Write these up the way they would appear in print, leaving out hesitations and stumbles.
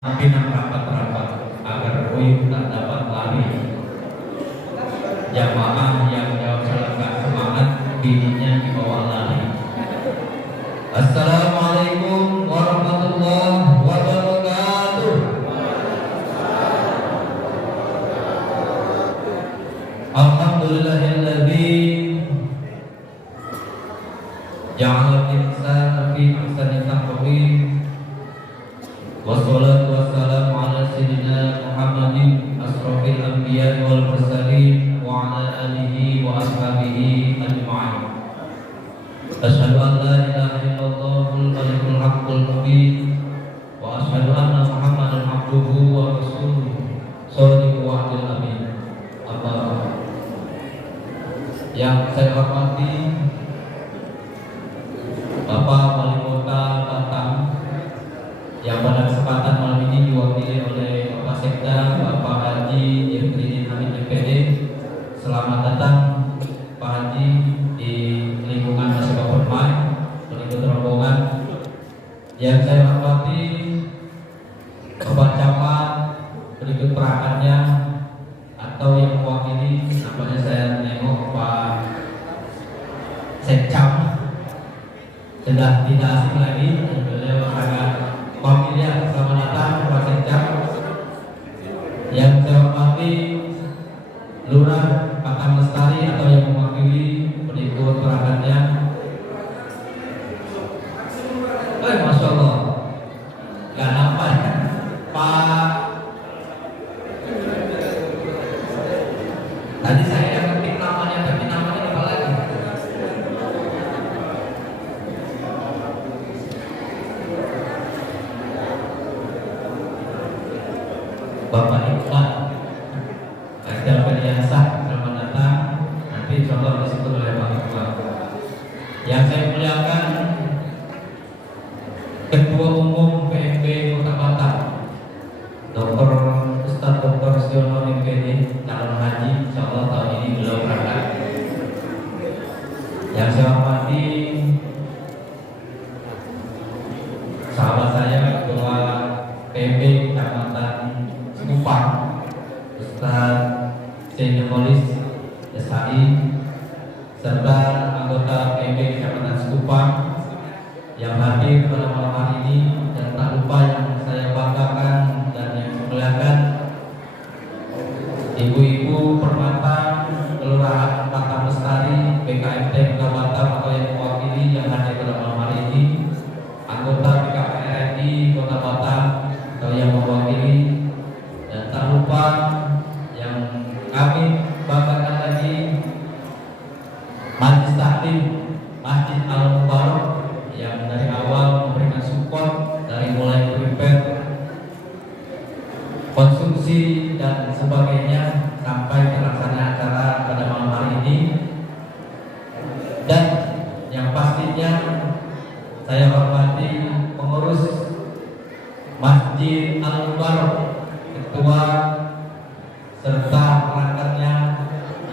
Pimpinan rapat-rapat agar uyuh tak dapat lari. Jamaah yang jawab salam gak semangat, bininya dibawa lari. Assalamualaikum warahmatullahi wabarakatuh. Alhamdulillahilladzi ja'ala al-insana fi ahsani taqwim. Wassalatu wassalamu ala sayyidina Muhammadin asrofil anbiya wal mursalin wa ala alihi wa ashabihi ajma'in. Asyhadu an la ilaha illallahul malikul haqqul mubin wa asyhadu anna Muhammadan abduhu wa rasuluhu shadiqul wa'dil amin. Amma ba'd. Yang saya hormati Bapak Wali Kota Batam, yang pada kesempatan malam ini diwakili oleh Bapak Sekda, Bapak Haji Yefridin Hamid MPD. Selamat datang Pak Haji di lingkungan Masjid Permai, pengikut rombongan. Yang saya hormati Bapak Camat, pengikut perangkatnya atau yang mewakili, namanya saya nengok Pak Sekcam, sudah tidak asing lagi, beliau sangat familiar. Selamat datang Pak Sekcam. Yang saya hormati Lurah Batam Lestari atau yang mewakili pengikut perangkatnya. Masya Allah, gak nampak Pak. Tadi saya yang ketik namanya, tapi namanya apa lagi? Bapak Iqbal Ajar Periasa, selamat datang. Nanti insya Allah disebut oleh Pak Iqbal. Yang saya muliakan Ketua Umum PMB Kota Batam, Dr. Ustadz Dr. Siono MPD, calon haji, insya Allah tahun ini beliau berangkat. Yang saya hormati sahabat saya, Ketua PMB Kecamatan Sekupang, Ustadz Seni Polis SHI, serta anggota PMB Kecamatan Sekupang yang hadir pada malam hari ini, dan tak lupa yang saya banggakan dan yang memuliakan ibu-ibu permata Kelurahan Batam Lestari, BKMT Kota Batam atau yang mewakili yang hadir pada malam hari ini, anggota BKPRI Kota Batam atau yang mewakili, dan tak lupa yang kami banggakan lagi Majelis Taklim Masjid Al-Mubarak yang dari awal memberikan support dari mulai prepare, konsumsi dan sebagainya sampai terlaksana acara pada malam hari ini. Dan yang pastinya saya hormati pengurus Masjid Al-Mubarak, ketua serta perangkatnya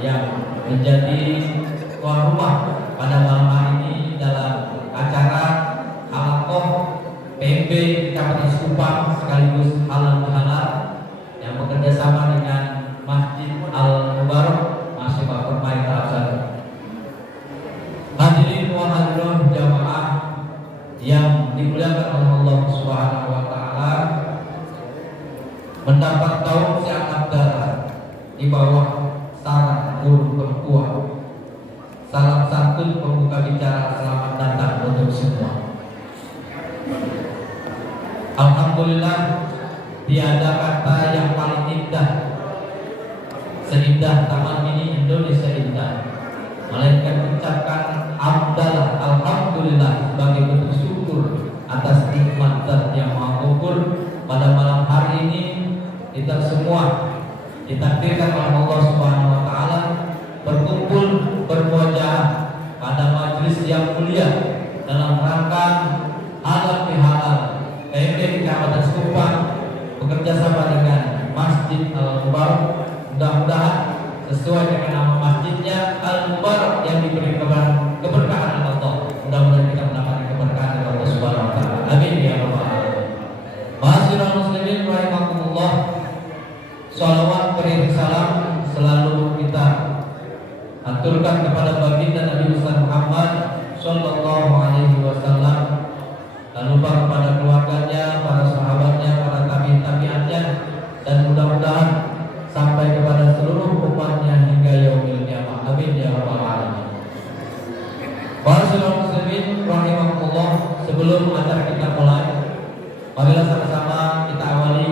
yang menjadi tuan rumah pada malam hari ini dalam acara Halaqah PMB Kecamatan Sekupang sekaligus halal bihalal yang bekerja sama dengan Masjid Al-Mubarak Masjid Permai terlaksana. Hadirin wa hadirat jamaah yang dimuliakan oleh Allah Subhanahu wa taala, mendapat kaum seangkat darah di bawah sarang guru perempuan. Salam santun pembuka bicara, selamat datang untuk semua. Alhamdulillah, tiada kata yang paling indah seindah Taman Mini Indonesia Indah, melainkan mengucapkan hamdalah alhamdulillah sebagai bentuk syukur atas nikmat Zat yang Maha Pengampun. Pada malam hari ini kita semua ditakdirkan oleh Allah Subhanahu wa taala berkumpul bermuajah pada majelis yang mulia dalam rangka halal bihalal PMB Kecamatan Sekupang bekerja sama dengan Masjid Al-Mubarak. Mudah-mudahan sesuai dengan nama masjidnya Al-Mubarak yang diberi keberkahan oleh Allah. Mudah-mudahan kita mendapatkan keberkahan dari Allah Subhanahu wa taala. Amin ya rabbal alamin. Masyiral muslimin rahimakumullah, salawat beri salam selalu kita aturkan kepada baginda Nabi besar Muhammad sallallahu alaihi wasallam, dan lupa kepada keluarganya, para sahabatnya, para tabi'in-tabi'atnya, dan mudah-mudahan sampai kepada seluruh umatnya hingga yaumil qiyamah. Amin ya rabbal alamin. Para saudara muslimin rahimakumullah, sebelum acara kita mulai, marilah sama-sama kita awali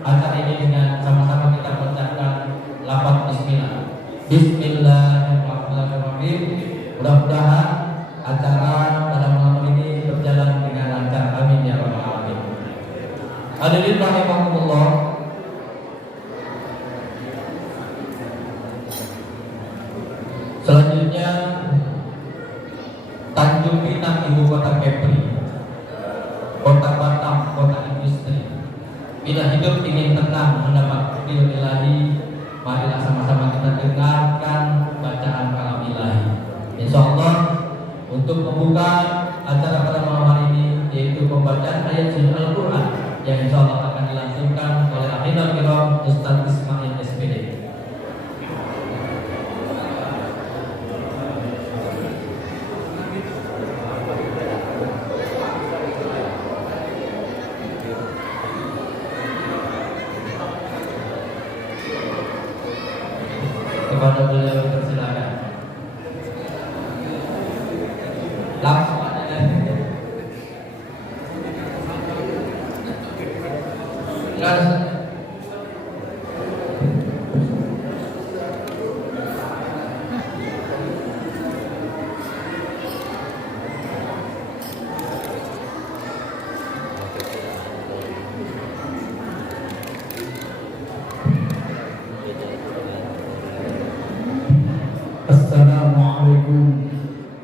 acara ini dengan sama-sama kita mengucapkan lafaz bismillah. Bismillahirrahmanirrahim. Mudah-mudahan acara pada malam ini berjalan dengan lancar. Amin ya rabbal alamin. Hadirin rahimakumullah, selanjutnya Tanjung Pinang, ibu kota Kepri, kota Batam, kota industri. Bila hidup ingin tenang mendapat ridho ilahi, marilah sama-sama kita dengarkan bacaan kalam ilahi. Insyaallah untuk membuka acara pada malam hari ini yaitu pembacaan ayat suci Al-Quran yang insyaallah akan dilangsungkan oleh Akhirul Kiram Ustaz Ismail SPD. Kepada beliau persilakan. Langsung aja. Assalamualaikum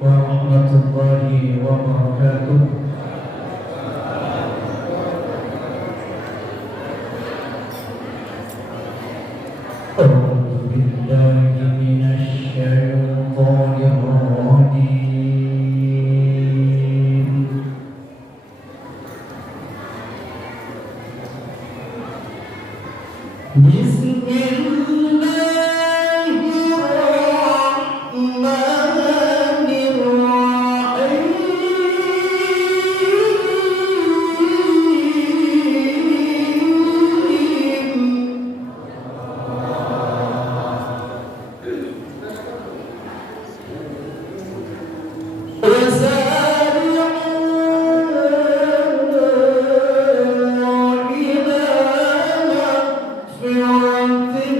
warahmatullahi wabarakatuh. A'udzu billahi minasy syaithanir rajim. وسارعوا إلى مغفرة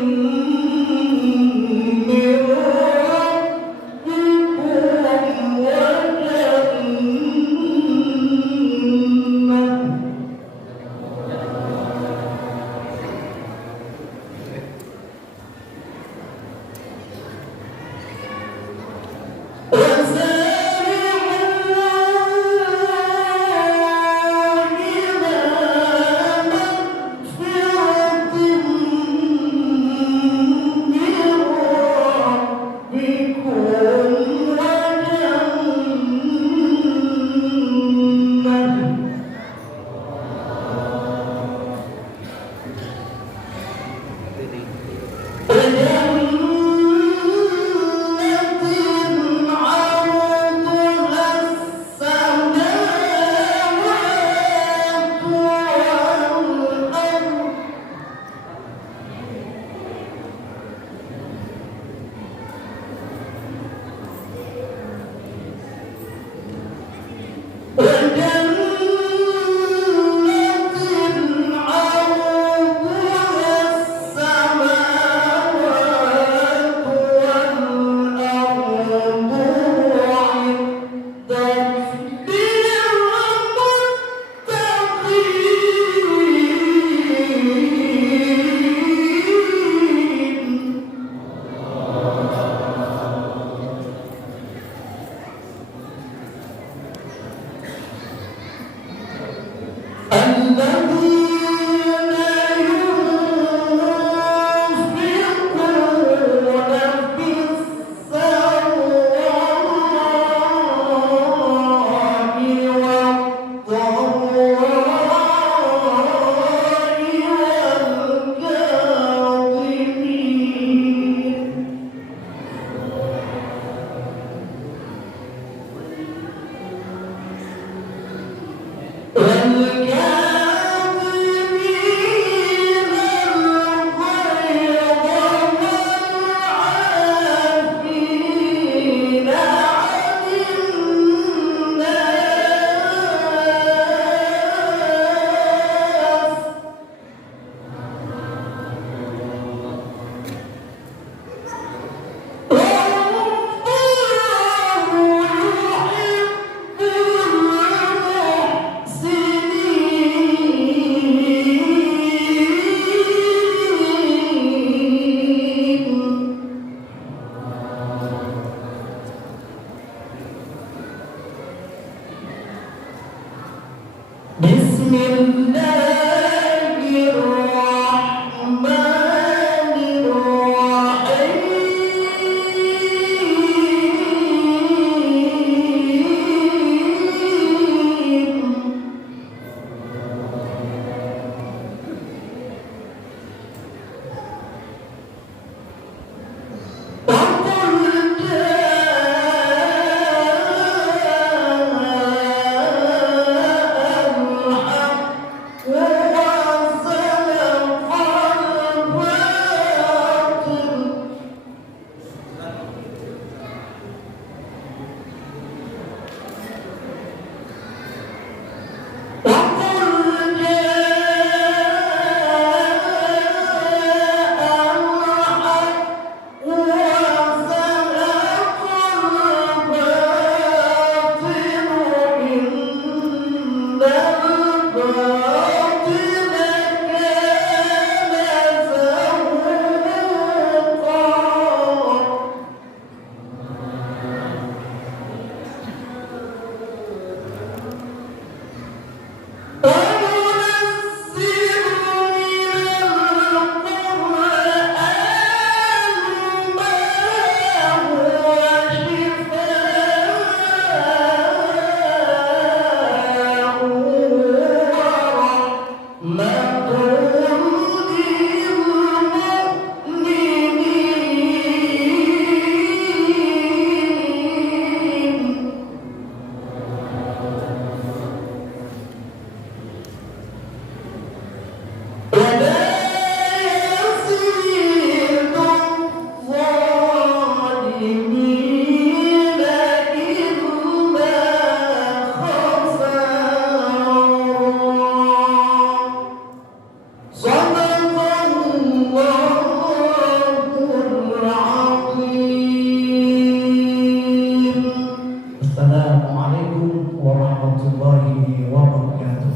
Assalamualaikum warahmatullahi wabarakatuh.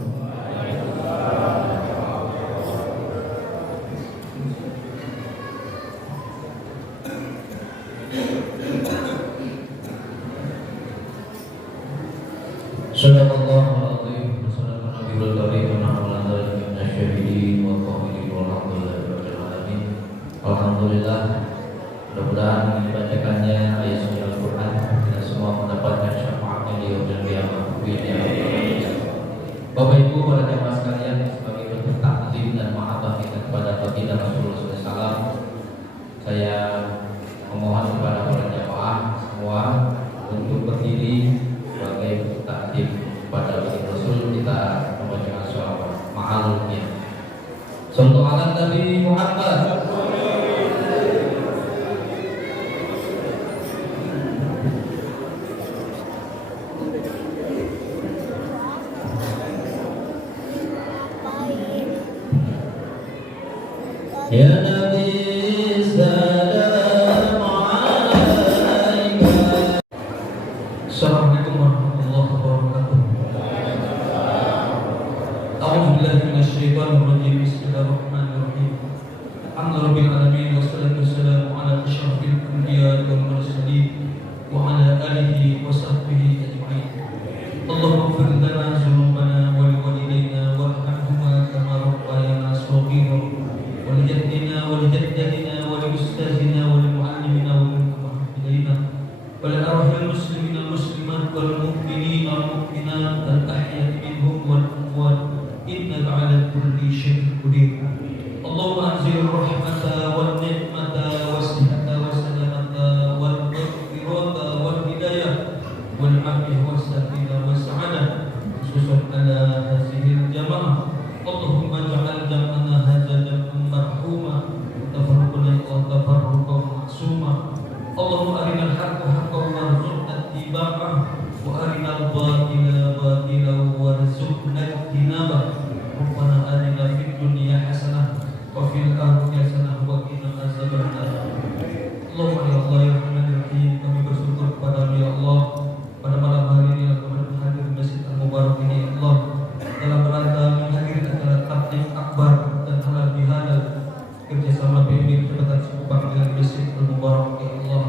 Sadaqallahul azim wa sadaqan nabiyul karim wa nahnu ala dzalika minasyahidin wa qawmin walhamdulillahi rabbil alamin. Alhamdulillah, mudah-mudahan dibacakannya ayat suci Al-Qur'an kita semua mendapatkan syafaatnya di yaumil qiyamah. Bapak Ibu para jamaah sekalian, sebagai bentuk takzim dan mahabbah kita kepada baginda Rasulullah SAW, saya memohon kepada para jamaah semua untuk berdiri sebagai bentuk takzim kepada baginda Rasul. Kita membacakan sholawat ma'alumnya. Sallallahu ala Nabi Muhammad. Ya Nabi salam alaika. Assalamualaikum warahmatullahi wabarakatuh. A'udzu billahi minasyaitonir rajim. Bismillahirrahmanirrahim. Alhamdulillahirabbil alamin wassalatu wassalamu ala asyrafil anbiya'i wal mursalin wa ala alihi wa sahbihi ajma'in. Allahumma ighfir lana dzunubana wa liwalidayna warhamhuma kama rabbayana shaghira. ولجدنا ولجدتنا ولأستاذنا ولمعلمنا وللأمهات إلينا ولأرواح المسلمين والمسلمات والمؤمنين والمؤمنات الأحياء منهم والأموات إنك على كل شيء قدير. اللهم أنزل الرحمة والنعمة والصحة والسلامة والمغفرة والهداية والعافية والسكينة والسعادة خصوصا على هذه الجماعة. اللهم اجعل جمعنا هذا جمعا مرحوما وتفرقنا تفرقا معصوما. اللهم أرنا الحق حقا وارزقنا اتباعه وأرنا الباطل باطلا وارزقنا اجتنابه. ربنا آتنا في الدنيا حسنة وفي الآخرة حسنة وقنا عذاب النار. Allahumma ya Allah ya Rahman ya Rahim, kami bersyukur kepada-Mu ya Allah pada malam hari ini kami hadir di Masjid Al-Mubarak ini ya Allah dalam rangka menghadiri acara taklim akbar dan halal bihalal kerjasama PMI Kecamatan Cikupang dengan Masjid Al-Mubarak ya Allah.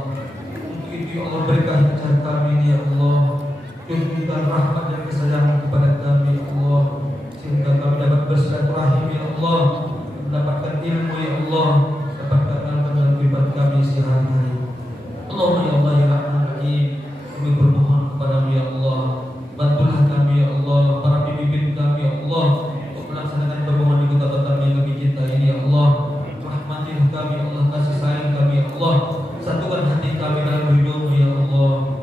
Untuk itu ya Allah berikan acara kami ini ya Allah, tunjukkan rahmat dan kesayangan kepada kami ya Allah, sehingga kami dapat bersilaturahim ya Allah, mendapatkan ilmu ya Allah, dapatkan amal dalam kehidupan kami sehari-hari. Allahumma ya Allah ya Rahman ya Rahim, kami bermohon kepada-Mu ya Allah, bantulah kami ya Allah, para pemimpin kami ya Allah, untuk melaksanakan kebaikan di kota kami yang kami cintai ini ya Allah. Rahmatilah kami ya Allah, kasih sayang kami ya Allah, satukan hati kami dalam hidup ya Allah.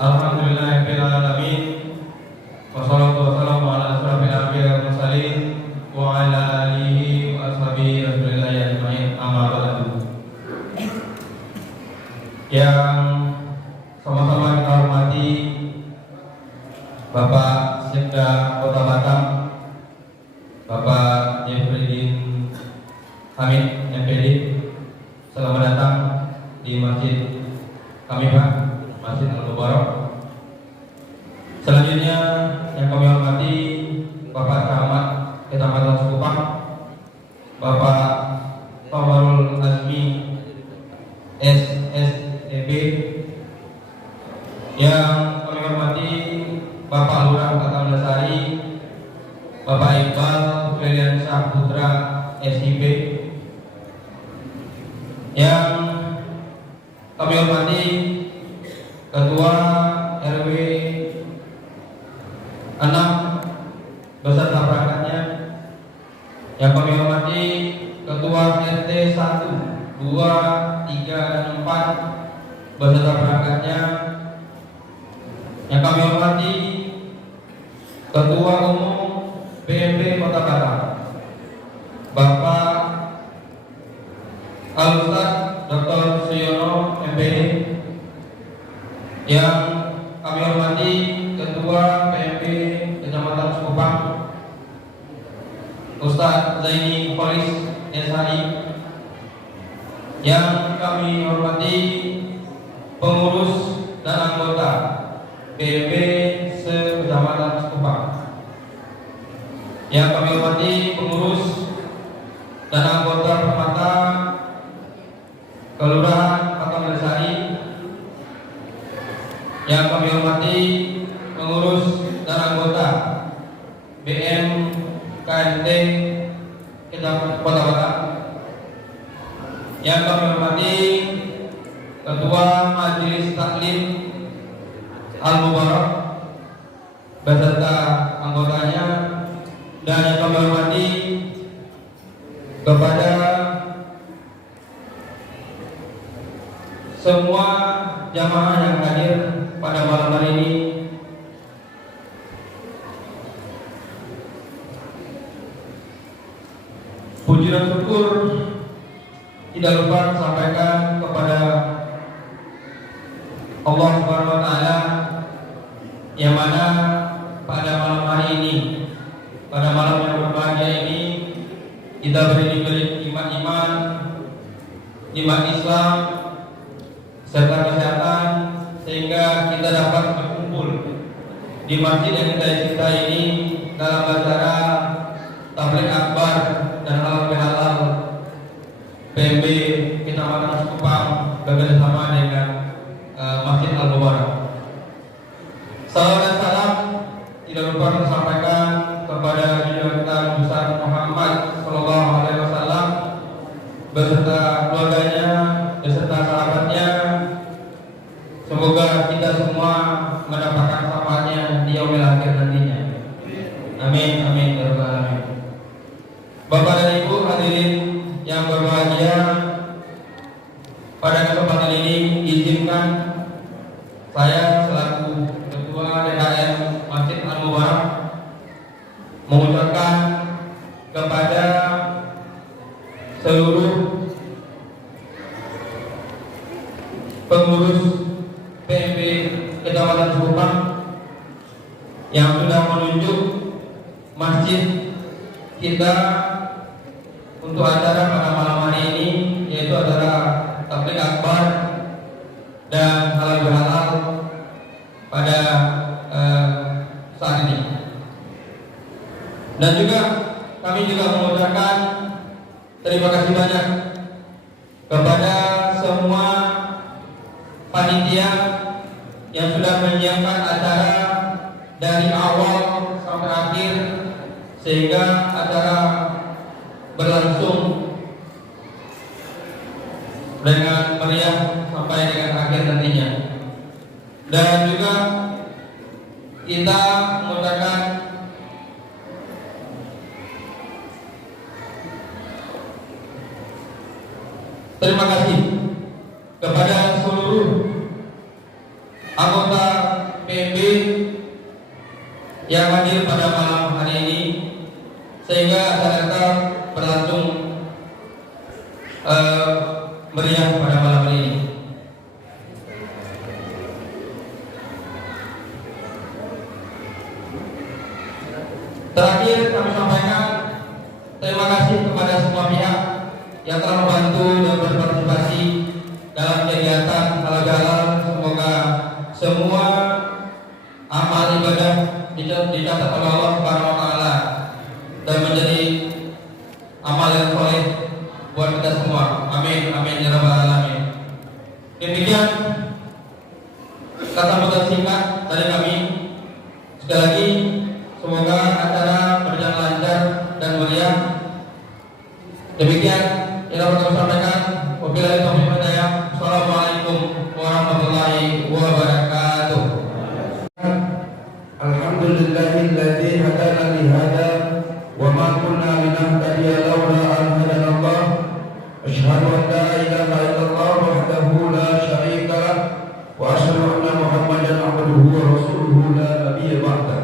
Alhamdulillahirabbil alamin. Wassalatu wassalamu ala asyrofil anbiya'i wal mursalin wa ala alihi wa ashabihi rasulillahi ajmain. Amma ba'du. Yang sama-sama kita hormati Bapak Sekda Kota Batam, Bapak Jefridin Hamid MPD, selamat datang di masjid kami Pak, Masjid Al-Mubarak. Selanjutnya yang kami hormati Bapak Camat Kecamatan Sekupang, Bapak Tomarul Azmi SSEB. Yang kami hormati Bapak Lurah Katam Lesari, Bapak Iqbal Felian Syah Putra SIP. Yang kami hormati Ketua RW 6 beserta perangkatnya. Yang kami hormati Ketua RT 1, 2, 3, dan 4 beserta perangkatnya. Yang kami hormati Ketua Umum BMP Kota Batam, Bapak Al-Ustaz Dr. Suyono MPD. Yang kami hormati Ketua PMP Kecamatan Sekupang, Ustaz Zaini Kholis SHI. Yang kami hormati pengurus dan anggota PMP se-Kecamatan Sekupang. Yang kami hormati pengurus dan anggota Permata Kelurahan Katam Lesari. Yang kami hormati pengurus dan anggota BM KNT Kota Batam. Yang kami hormati Ketua Majelis Taklim Al-Mubarak beserta anggotanya. Dan yang kami hormati kepada semua jamaah yang hadir pada malam hari ini. Puji dan syukur tidak lupa sampaikan kepada Allah Subhanahu wa taala, yang mana pada malam hari ini, pada malam yang berbahagia ini, kita beri iman Islam serta kesehatan, sehingga kita dapat berkumpul di masjid yang kita cintai ini dalam acara tabligh akbar dan halal PMB Kecamatan Sekupang bekerjasama dengan Masjid Al-Mubarak. Salam dan salam tidak lupa disampaikan kepada junjungan kita besar Muhammad Sallallahu Alaihi Wasallam beserta keluarganya, beserta sahabatnya. Semoga kita semua mendapatkan syafaatnya di yaumil akhir nantinya. Amin, amin, ya rabbal alamin. Bapak dan Ibu hadirin yang berbahagia, pada kesempatan ini izinkan saya selaku Ketua DKM Masjid Al-Mubarak mengucapkan kepada seluruh pengurus PMP Kecamatan Sekupang yang sudah menunjuk masjid kita untuk acara pada malam hari ini, yaitu acara tabligh akbar dan halal bihalal pada saat ini. Dan juga kami juga mengucapkan terima kasih banyak kepada semua panitia yang sudah menyiapkan acara dari awal sampai akhir, sehingga acara berlangsung dengan meriah sampai dengan akhir nantinya. Dan juga kita mengucapkan terima kasih kepada seluruh anggota yang hadir pada malam hari ini, sehingga acara berlangsung meriah pada malam hari ini. Terakhir kami sampaikan terima kasih kepada semua pihak yang telah membantu dan berpartisipasi dalam kegiatan halal. Semoga semua amal ibadah dicatat oleh Allah Subhanahu wa taala dan menjadi amal yang soleh buat kita semua. Amin amin ya rabbal alamin. Demikian kata penutup singkat dari kami. Sekali lagi semoga acara berjalan lancar dan meriah. Demikian yang dapat kami sampaikan. Wabillahi taufiq wal hidayah. Assalamualaikum warahmatullahi wabarakatuh. Alhamdulillahilladzi hadana li hada wa ma kunna linahtadiya laula an hadana Allah. Asyhadu an la ilaha illallah wahdahu la syarika lah wa asyhadu anna Muhammadan abduhu wa rasuluhu la nabiyya ba'dah.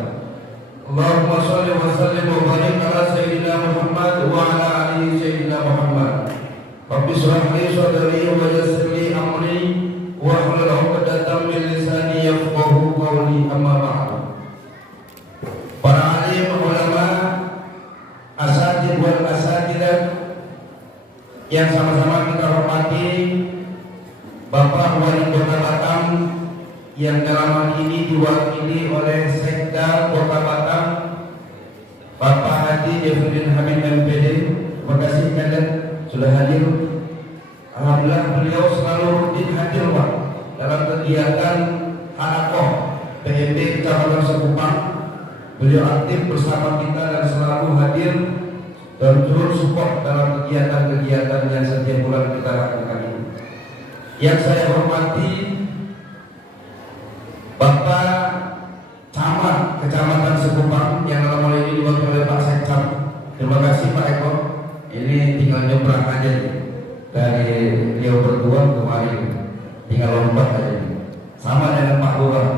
Allahumma shalli wa sallim wa barik ala sayyidina Muhammad wa ala alihi sayyidina Muhammad. Rabbi shrah li sadri wa yassir li amri wa hlul 'uqdatam min lisani yafqahu qawli. Amma ba'du. Para alim, ulama, asatidz wal asatidzah yang sama-sama kita hormati, Bapak Wali Kota Batam yang dalam hal ini diwakili oleh Sekda Kota Batam, Bapak Haji Jefudin Hamid MPD. Terima kasih kalian sudah hadir. Alhamdulillah beliau selalu rutin hadir Pak dalam kegiatan Hanakoh PMB Kecamatan Sekupang. Beliau aktif bersama kita dan selalu hadir dan turut support dalam kegiatan-kegiatan yang setiap bulan kita lakukan ini. Yang saya hormati Bapak Camat Kecamatan Sekupang yang dalam hal ini diwakili oleh Pak Sekcam. Terima kasih Pak Eko. Ini tinggal nyebrang aja dari Riau berdua kemarin, tinggal lompat aja. Sama dengan Pak Lurah.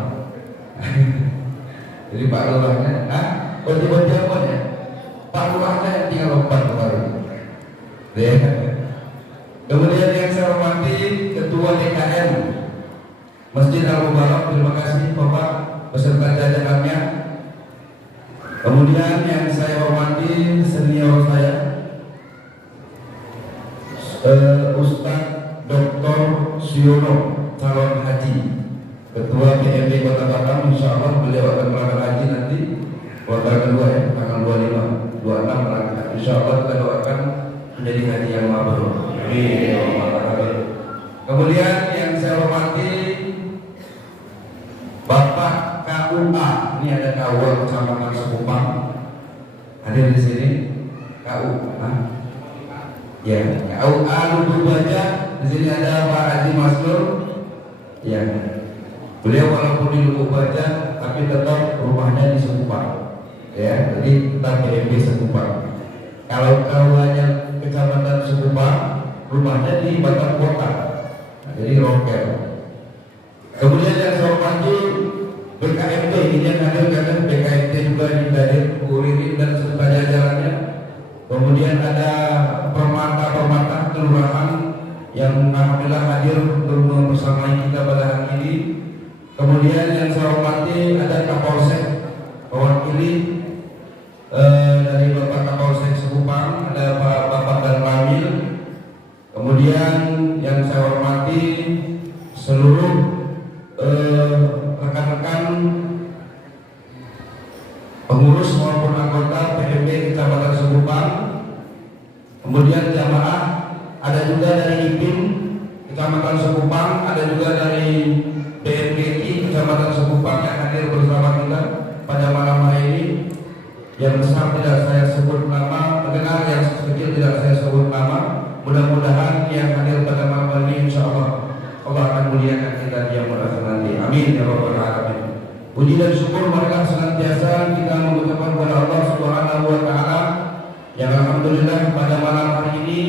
Jadi Pak Lurahnya, baju-baju apa ya? Pak Lurahnya yang tinggal lompat kemarin. Kemudian yang saya hormati Ketua DKM Masjid Al-Mubarak, terima kasih Bapak beserta jajarannya. Kemudian yang saya hormati senior saya Ustadz Dr. Siono calon haji, Ketua PMB Kota Batam. Insya Allah beliau akan berangkat haji nanti kuartal kedua ya, tanggal 25, 26 berangkat. Insya Allah kita doakan menjadi haji yang mabrur. Kemudian yang saya hormati Bapak KUA, ini ada KUA Kecamatan Sekupang hadir di sini. KUA, ya, KUA Lubuk Baja. Di sini ada Pak Haji Masrur, ya. Beliau walaupun di Lubuk Baja tapi tetap rumahnya di Sekupang, ya. Jadi tetap PMB Sekupang. Kalau KUA-nya Kecamatan Sekupang, rumahnya di Batam Kota, jadi rokel. Kemudian yang saya hormati BKMT, ini yang hadir karena BKMT juga dihadir Bu Ririn dan serta jajarannya. Kemudian ada permata kelurahan yang alhamdulillah hadir untuk membersamai kita pada hari ini. Kemudian yang saya hormati ada Kapolsek mewakili dari Bapak Kapolsek Sekupang, ada Bapak Dan Ramil. Kemudian yang saya hormati seluruh rekan-rekan pengurus maupun anggota PMB Kecamatan Sekupang. Kemudian jamaah, ada juga dari IPIN Kecamatan Sekupang, ada juga dari BNPT Kecamatan Sekupang yang hadir bersama kita pada malam hari ini. Yang besar tidak saya sebut nama, mendengar yang kecil tidak saya sebut nama. Mudah-mudahan yang hadir pada malam hari ini insya Allah akan muliakan kita di yaumul akhir nanti. Amin ya rabbal alamin. Puji dan syukur marilah senantiasa kita mengucapkan kepada Allah Subhanahu wa taala yang alhamdulillah pada malam hari ini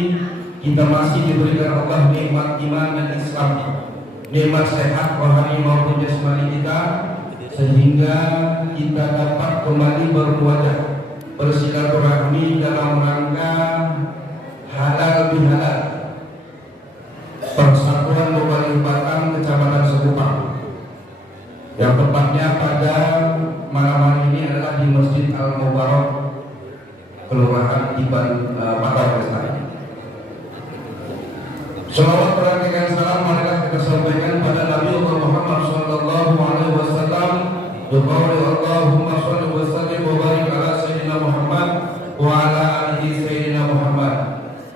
kita masih diberikan Allah nikmat iman dan Islam, nikmat sehat rohani maupun jasmani kita, sehingga kita dapat kembali berwajah bersilaturahmi dalam rangka halal bihalal Persatuan Mubalik Batam Kecamatan Sekupang, yang tepatnya pada malam hari ini adalah di Masjid Al Mubarak, Kelurahan Tiban, Batam Lestari. Salawat berantikan salam marilah kita sampaikan pada Nabi Muhammad sallallahu alaihi wasallam. Duqauli Allahumma shalli wa sallim wa barik ala sayyidina Muhammad wa ala alihi sayyidina Muhammad.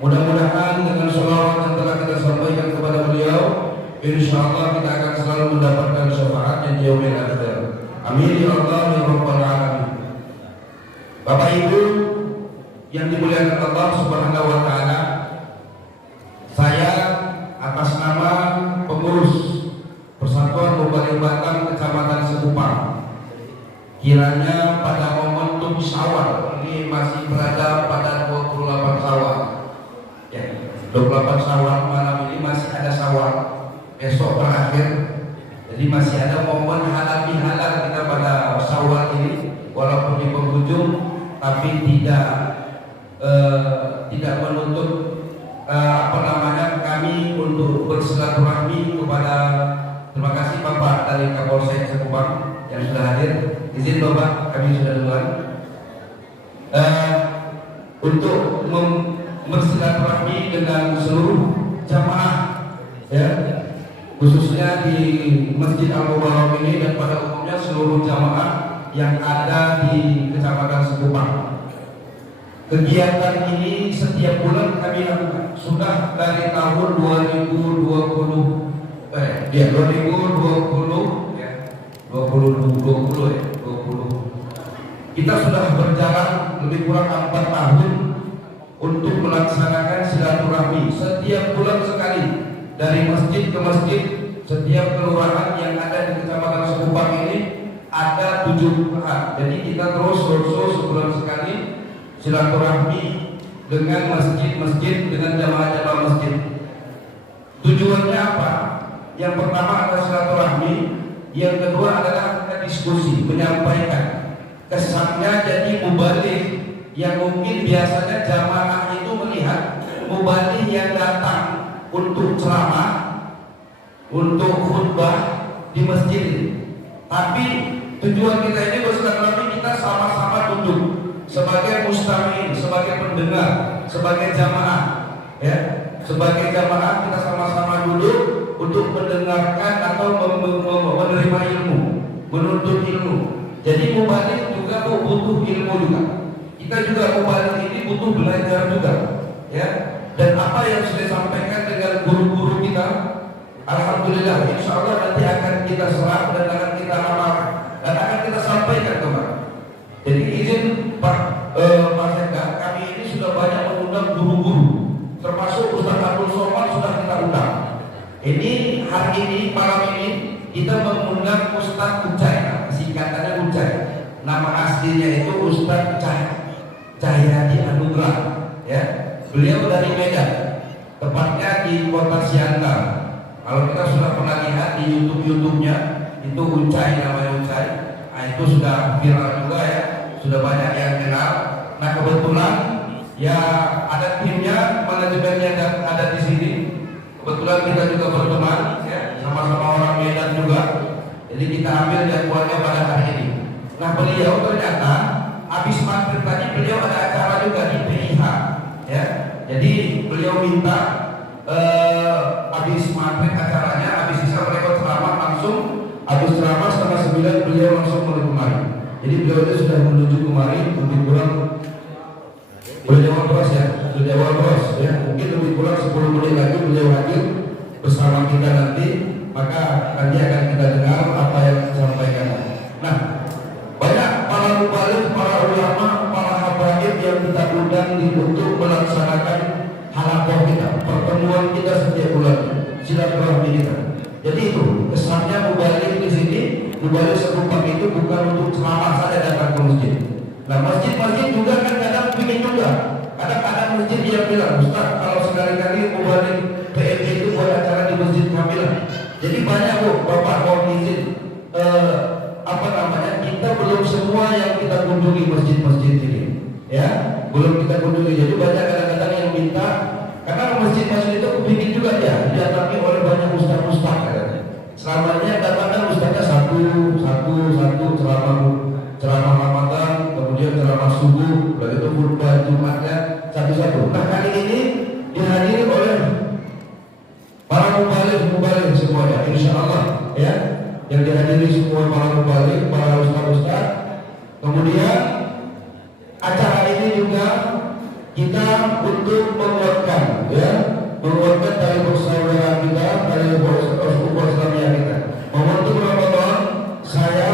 Mudah-mudahan dengan salawat yang telah kita sampaikan kepada beliau, insyaallah kita akan selalu mendapatkan syafaatnya di yaumil akhir. Amin ya Allah ya rabbal alamin. Bapak Ibu yang dimuliakan Allah Subhanahu wa taala, saya atas nama pengurus Persatuan Mubalik Batam Kecamatan Sekupang, kiranya pada momentum Syawal ini masih berada pada 28 Syawal. Ya, 28 Syawal malam ini masih ada Syawal, besok terakhir. Jadi masih ada momen halal bihalal kita pada Syawal ini, walaupun di penghujung, tapi tidak menutup kami untuk bersilaturahmi kepada, terima kasih Bapak dari Kapolsek Sekupang yang sudah hadir. Izin Bapak, kami sudah duluan untuk bersilaturahmi dengan seluruh jamaah, ya, khususnya di Masjid Al Mubarak ini dan pada umumnya seluruh jamaah yang ada di Kecamatan Sekupang. Kegiatan ini setiap bulan kami lakukan sudah dari tahun 2020 kita sudah berjalan lebih kurang 4 tahun untuk melaksanakan silaturahmi setiap bulan sekali dari masjid ke masjid. Setiap kelurahan yang ada di Kecamatan Sekupang ini ada 7 kelurahan. Jadi kita terus sebulan sekali silaturahmi dengan masjid-masjid, dengan jamaah-jamaah masjid. Tujuannya apa? Yang pertama adalah silaturahmi, yang kedua adalah kita diskusi, menyampaikan kesannya jadi mubalik yang mungkin biasanya jamaah itu melihat mubalik yang datang untuk ceramah, untuk khutbah di masjid. Tapi tujuan kita ini bersilaturahmi, kita sama-sama duduk sebagai mustami'in, sebagai pendengar, sebagai jamaah, ya, sebagai jamaah kita sama-sama duduk untuk mendengarkan atau menerima ilmu, menuntut ilmu. Jadi mubalik juga butuh ilmu juga. Kita juga mubalik ini butuh belajar juga, ya. Dan apa yang sudah disampaikan dengan guru-guru kita, alhamdulillah, insya Allah nanti akan kita serap dan akan kita amalkan dan akan kita sampaikan kembali. Jadi izin Pak Sekda, kami ini sudah banyak mengundang guru-guru, termasuk Ustaz Abdul Somad sudah kita undang. Ini hari ini, malam ini kita mengundang Ustaz Ucai, singkatannya Ucai. Nama aslinya itu Ustaz Cahyadi Anugrah, ya. Beliau dari Medan, tepatnya di kota Siantar. Kalau kita sudah pernah lihat di YouTube-nya, itu Ucai, namanya Ucai. Nah, itu sudah viral juga, ya. Sudah banyak yang kenal. Nah, kebetulan ya ada timnya, manajemennya dan ada di sini. Kebetulan kita juga berteman, ya, sama-sama orang Medan juga. Jadi kita ambil jadwalnya pada hari ini. Nah, beliau ternyata habis maghrib tadi beliau ada acara juga di PIH, ya. Jadi beliau minta habis maghrib acaranya, habis isya mereka ceramah langsung, habis ceramah 8:30 beliau langsung menuju kemari. Jadi beliau itu sudah menuju kemari, lebih kurang boleh jawab terus, ya, sudah jawab terus, ya. Mungkin lebih kurang 10 menit lagi beliau hadir bersama kita nanti, maka nanti akan kita dengar apa yang disampaikan. Nah, banyak para mubalik, para ulama, para habaib yang kita undang untuk melaksanakan halaqah kita, pertemuan kita setiap bulan, silaturahmi kita. Jadi itu kesannya mubalik di sini. Mubalik Sekupang itu bukan untuk ceramah saja datang ke masjid. Nah, masjid-masjid juga kan kadang bikin juga. Kadang-kadang masjid dia bilang, Ustaz, kalau sekali-kali mubalik PMB itu buat acara di masjid kami lah. Jadi banyak Bapak mau izin kita belum semua yang kita kunjungi masjid-masjid ini, ya, belum kita kunjungi. Jadi banyak kadang-kadang yang minta, karena masjid-masjid itu kepingin juga ya didatangi oleh banyak ustaz-ustaz katanya. Selamanya katakan ustaznya satu ceramah Ramadan, kemudian ceramah subuh, lalu itu khutbah Jumatnya satu-satu. Nah kali ini dihadiri oleh para mubalik semuanya, insya Allah ya, yang dihadiri semua para mubalik, para ustaz-ustaz. Kemudian acara ini juga kita untuk menguatkan ya, menguatkan tali persaudaraan kita, tali ukhuwah Islamiyah kita. Momentum Ramadan, saya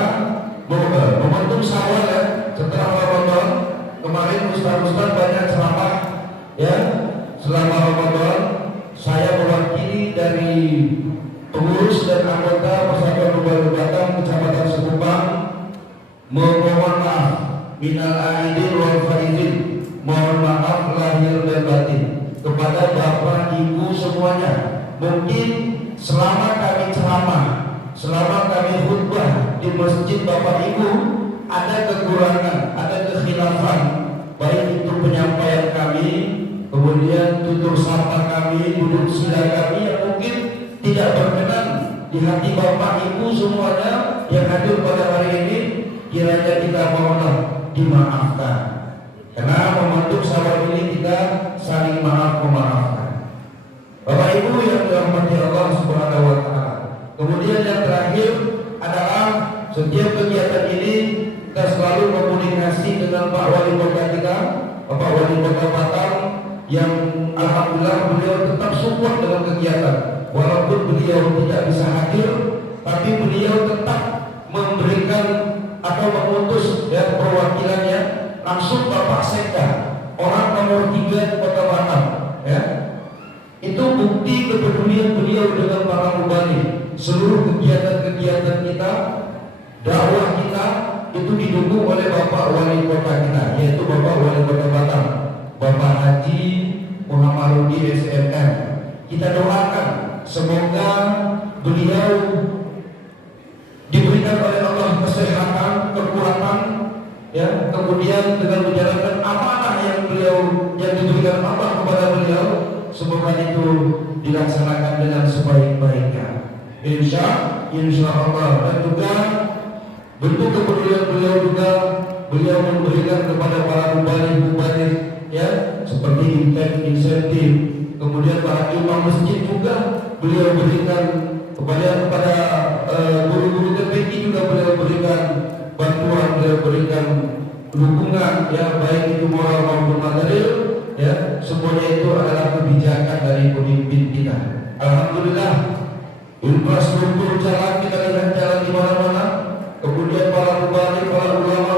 momentum Syawal ya, setelah Ramadan kemarin ustaz-ustaz banyak ceramah ya selama Ramadan. Saya mewakili dari pengurus dan anggota Persatuan Mubalik Batam Kecamatan Sekupang memohon maaf minal aidin wal faizin, mohon maaf lahir dan batin kepada Bapak Ibu semuanya. Mungkin selama kami ceramah, selama kami khutbah di masjid Bapak Ibu ada kekurangan, ada kekhilafan, baik itu penyampaian kami, kemudian tutur sapa kami, duduk sila kami yang mungkin tidak berkenan di hati Bapak Ibu semuanya yang hadir pada hari ini, kiranya kita mohonlah dimaafkan. Karena momentum Syawal ini kita saling maaf memaafkan. Bapak Ibu yang dirahmati Allah Subhanahu wa taala. Kemudian yang terakhir adalah setiap kegiatan ini kita selalu komunikasi dengan Pak Wali Kota kita, Bapak Wali Kota Batam, yang alhamdulillah beliau tetap support dengan kegiatan. Walaupun beliau tidak bisa hadir, tapi beliau tetap memberikan atau mengutus ya perwakilannya langsung Bapak Sekda, orang nomor 3 di Kota Batam ya. Itu bukti kepedulian beliau dengan para mubalik. Seluruh kegiatan-kegiatan kita, dakwah kita itu didukung oleh Bapak Wali Kota kita, yaitu Bapak Wali Kota Batam, Bapak Haji Muhammadudi SMM. Kita doakan semoga beliau diberikan oleh Allah kesehatan, kekuatan, ya, kemudian dengan menjalankan amanah yang diberikan Allah kepada beliau, semoga itu dilaksanakan dengan sebaik-baiknya. Insya Allah. Dan juga bentuk kepedulian beliau juga beliau memberikan kepada para mubalik ya, seperti insentif. Kemudian para imam masjid juga beliau berikan kepada guru-guru TPI juga beliau berikan bantuan, beliau berikan dukungan ya, baik itu moral maupun material ya. Semuanya itu adalah kebijakan dari pemimpin kita. Alhamdulillah, infrastruktur jalan kita lihat jalan di mana-mana. Kemudian para mubalik, para ulama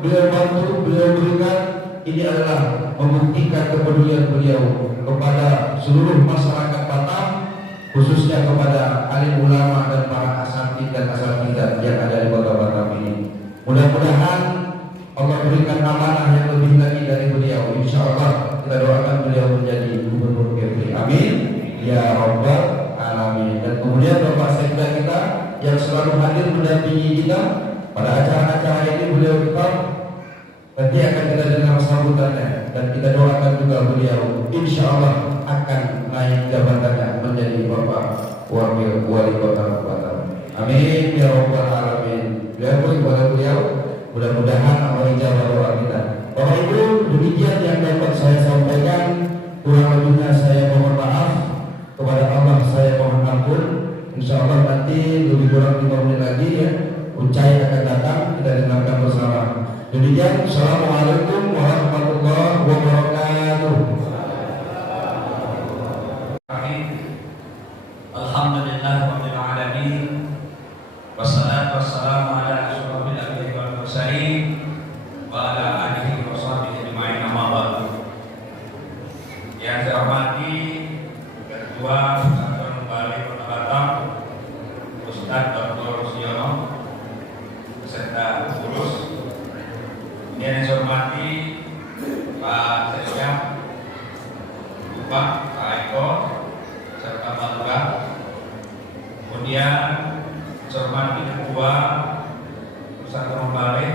beliau bantu, beliau berikan. Ini adalah membuktikan kepedulian beliau kepada seluruh masyarakat Batam, khususnya kepada alim ulama dan para asatidz dan asatidzah yang ada di Kota Batam ini. Mudah-mudahan Allah berikan amanah yang lebih lagi dari beliau. Insya Allah kita doakan beliau menjadi gubernur Kepri. Amin ya rabbal alamin. Dan kemudian Bapak Sekda kita yang selalu hadir mendampingi kita pada acara-acara ini, beliau tetap nanti akan kita dengar sambutannya, dan kita doakan juga beliau insya Allah akan naik jabatannya menjadi Bapak Wakil Wali Kota Batam. Amin ya rabbal alamin. Beliau mudah-mudahan Allah ijabah doa kita. Bapak Ibu, demikian yang dapat saya sampaikan. Kurang lebihnya saya mohon maaf, kepada Allah saya mohon ampun. Insya Allah nanti lebih kurang 5 menit lagi ya, ucai akan datang, kita dengarkan bersama. Demikian, assalamualaikum warahmatullahi wabarakatuh. Alhamdulillahirabbil alamin. Wassalatu wassalamu ala asyrofil anbiya'i wal mursalin wa ala alihi wa sahbihi ajma'in, amma ba'du. Yang saya hormati Ketua Persatuan Mubalik Kota Batam, Ustaz Dr. Siono beserta pengurus. Yang saya hormati Pak Sekda, Pak Eko serta Pak Lurah. Kemudian saya hormati Ketua Persatuan Mubalik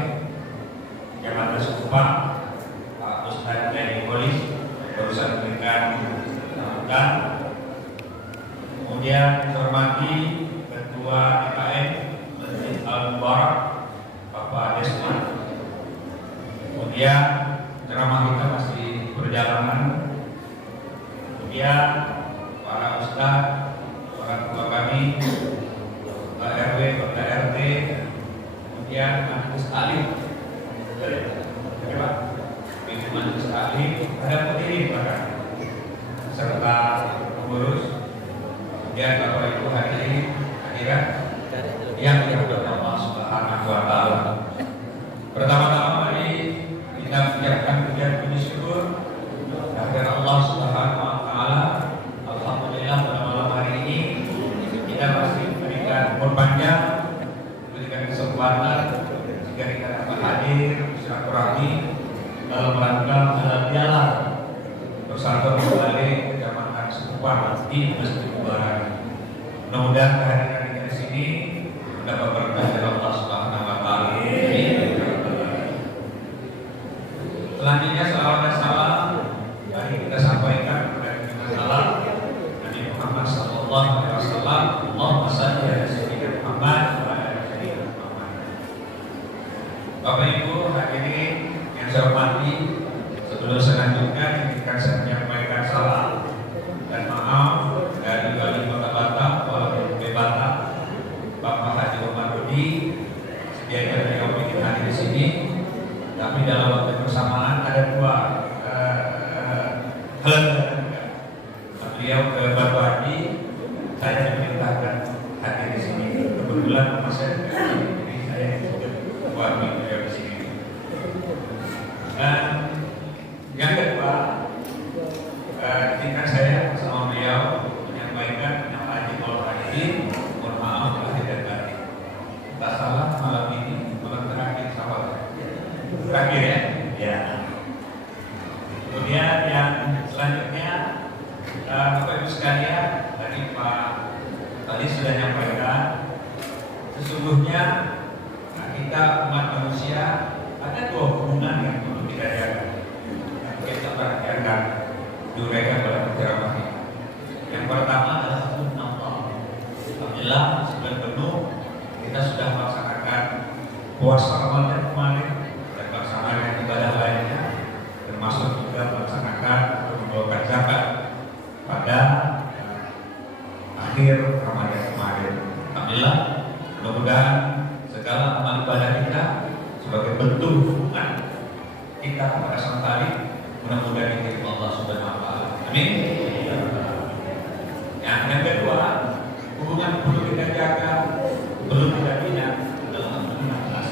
yang ada Subang, Pak Ustadz Tni Polis barusan memberikan sambutan. Kemudian dihormati Ketua DKM Masjid Al-Mubarak Bapak Desmond. Kemudian ceramah kita masih berjalanan. Kemudian para ustadz, para ketua kami, Pak RW, Pak RT, kemudian majelis taklim, majelis taklim, ada pendiri bahkan, serta pengurus, kemudian Bapak Ibu hadirin hadirat yang dirahmati Allah Subhanahu wa Ta'ala. Pertama-tama mari kita mengucapkan puji syukur kepada Allah Subhanahu wa Ta'ala. Alhamdulillah pada malam hari ini kita masih diberikan umur panjang, diberikan kesempatan jika kita dapat hadir silaturahmi dalam rangka halal bihalal bersama kembali Kecamatan Sekupang di Masjid Mubarak. Mudah-mudahan kehadiran kita di sini mendapat berkah dari Allah Subhanahu wa Ta'ala. Selanjutnya salawat dan salam mari kita sampaikan kepada Nabi Nabi Muhammad sallallahu alaihi wasallam. Allahumma shalli ala sayyidina Muhammad wa ala ali sayyidina Muhammad. Bapak Ibu hadirin yang saya hormati, sebelum selanjutnya izinkan saya menyampaikan salam dan maaf dari Wali Kota Batam, Wali Batam, Bapak Haji Omar Budi. Sedianya beliau ingin hadir di sini, tapi dalam waktu bersamaan ada dua hal. Beliau ke Batu Haji, saya diperintahkan hadir di sini. Kebetulan nama saya jadi saya buat beliau di sini. Dan yang kedua, izinkan saya bersama beliau menyampaikan yang Haji Maulid hadirin, mohon maaf lahir dan batin. Tak salah malam ini malam terakhir sahabat. Terakhir ya. Ya. Kemudian yang selanjutnya Bapak Ibu sekalian, tadi Pak tadi sudah menyampaikan sesungguhnya kita umat manusia ada dua hubungan yang perlu kita jaga. Yang kita perhatikan diuraikan dalam ceramah ini. Yang pertama adalah hubungan Allah. Alhamdulillah sebulan penuh kita sudah melaksanakan puasa Ramadan kemarin dan melaksanakan ibadah lainnya, termasuk juga melaksanakan atau membawakan zakat pada akhir Ramadan kemarin. Alhamdulillah, mudah-mudahan segala amal ibadah kita sebagai bentuk hubungan kita kepada Sang Khalik mudah-mudahan diterima Allah Subhanahu wa Ta'ala. Amin. Yang kedua, hubungan perlu kita jaga, perlu kita bina dalam komunitas.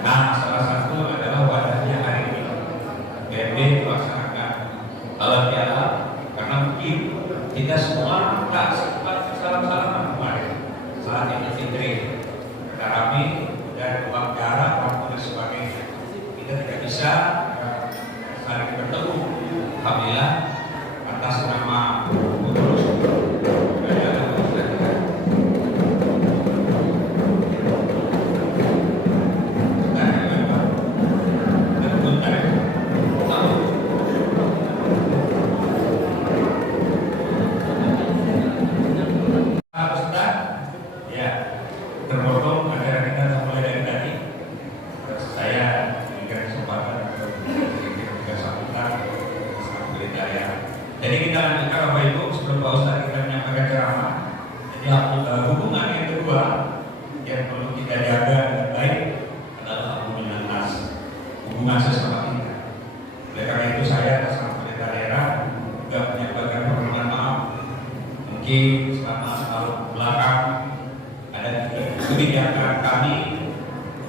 Nah, salah satu adalah wadahnya hari ini. BNB melaksanakan halal bihalal karena mungkin kita semua tak sempat salam-salaman kemarin saat Idul Fitri. Kita rame dan uang jarak, waktu dan sebagainya. Kita tidak bisa saling bertemu. Alhamdulillah atas nama pengurus terpotong acara kita mulai dari tadi. Saya berikan kesempatan untuk kita sambutan berita ya. Jadi kita lanjutkan Bapak Ibu sebelum Pak Ustadz kita menyampaikan ceramah. Jadi hubungan yang kedua yang perlu kita jaga dengan baik adalah hubungan nas, hubungan sesama kita. Oleh karena itu saya atas nama pemerintah daerah juga menyampaikan permohonan maaf. Mungkin selama setahun belakang ada kebijakan kami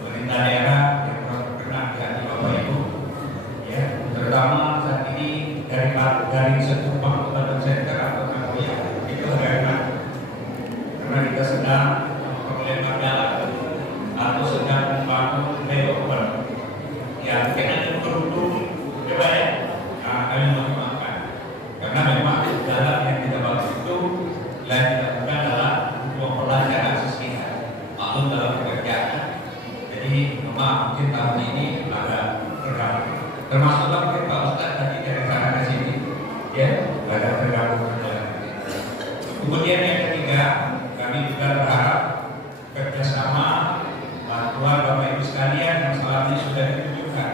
pemerintah daerah yang berkenan di hati Bapak Ibu, ya, terutama saat ini dari Sekupang Kota Center atau Nagoya itu agak enak karena kita sedang memperlebar jalan atau sedang membangun flyover yang kena beruntung coba ya. Nah, kami memaafkan karena memang jalan yang kita bangun itu lain tidak bukan adalah mempelajari akses kita maklum dalam pekerjaan. Jadi maaf mungkin tahun ini agak tergabung. Termasuklah mungkin Pak Ustadz tadi dari sana ke sini, ya, ada tergabung. Kemudian yang ketiga, kami juga berharap kerjasama bantuan Bapak Ibu sekalian yang selama ini sudah ditunjukkan,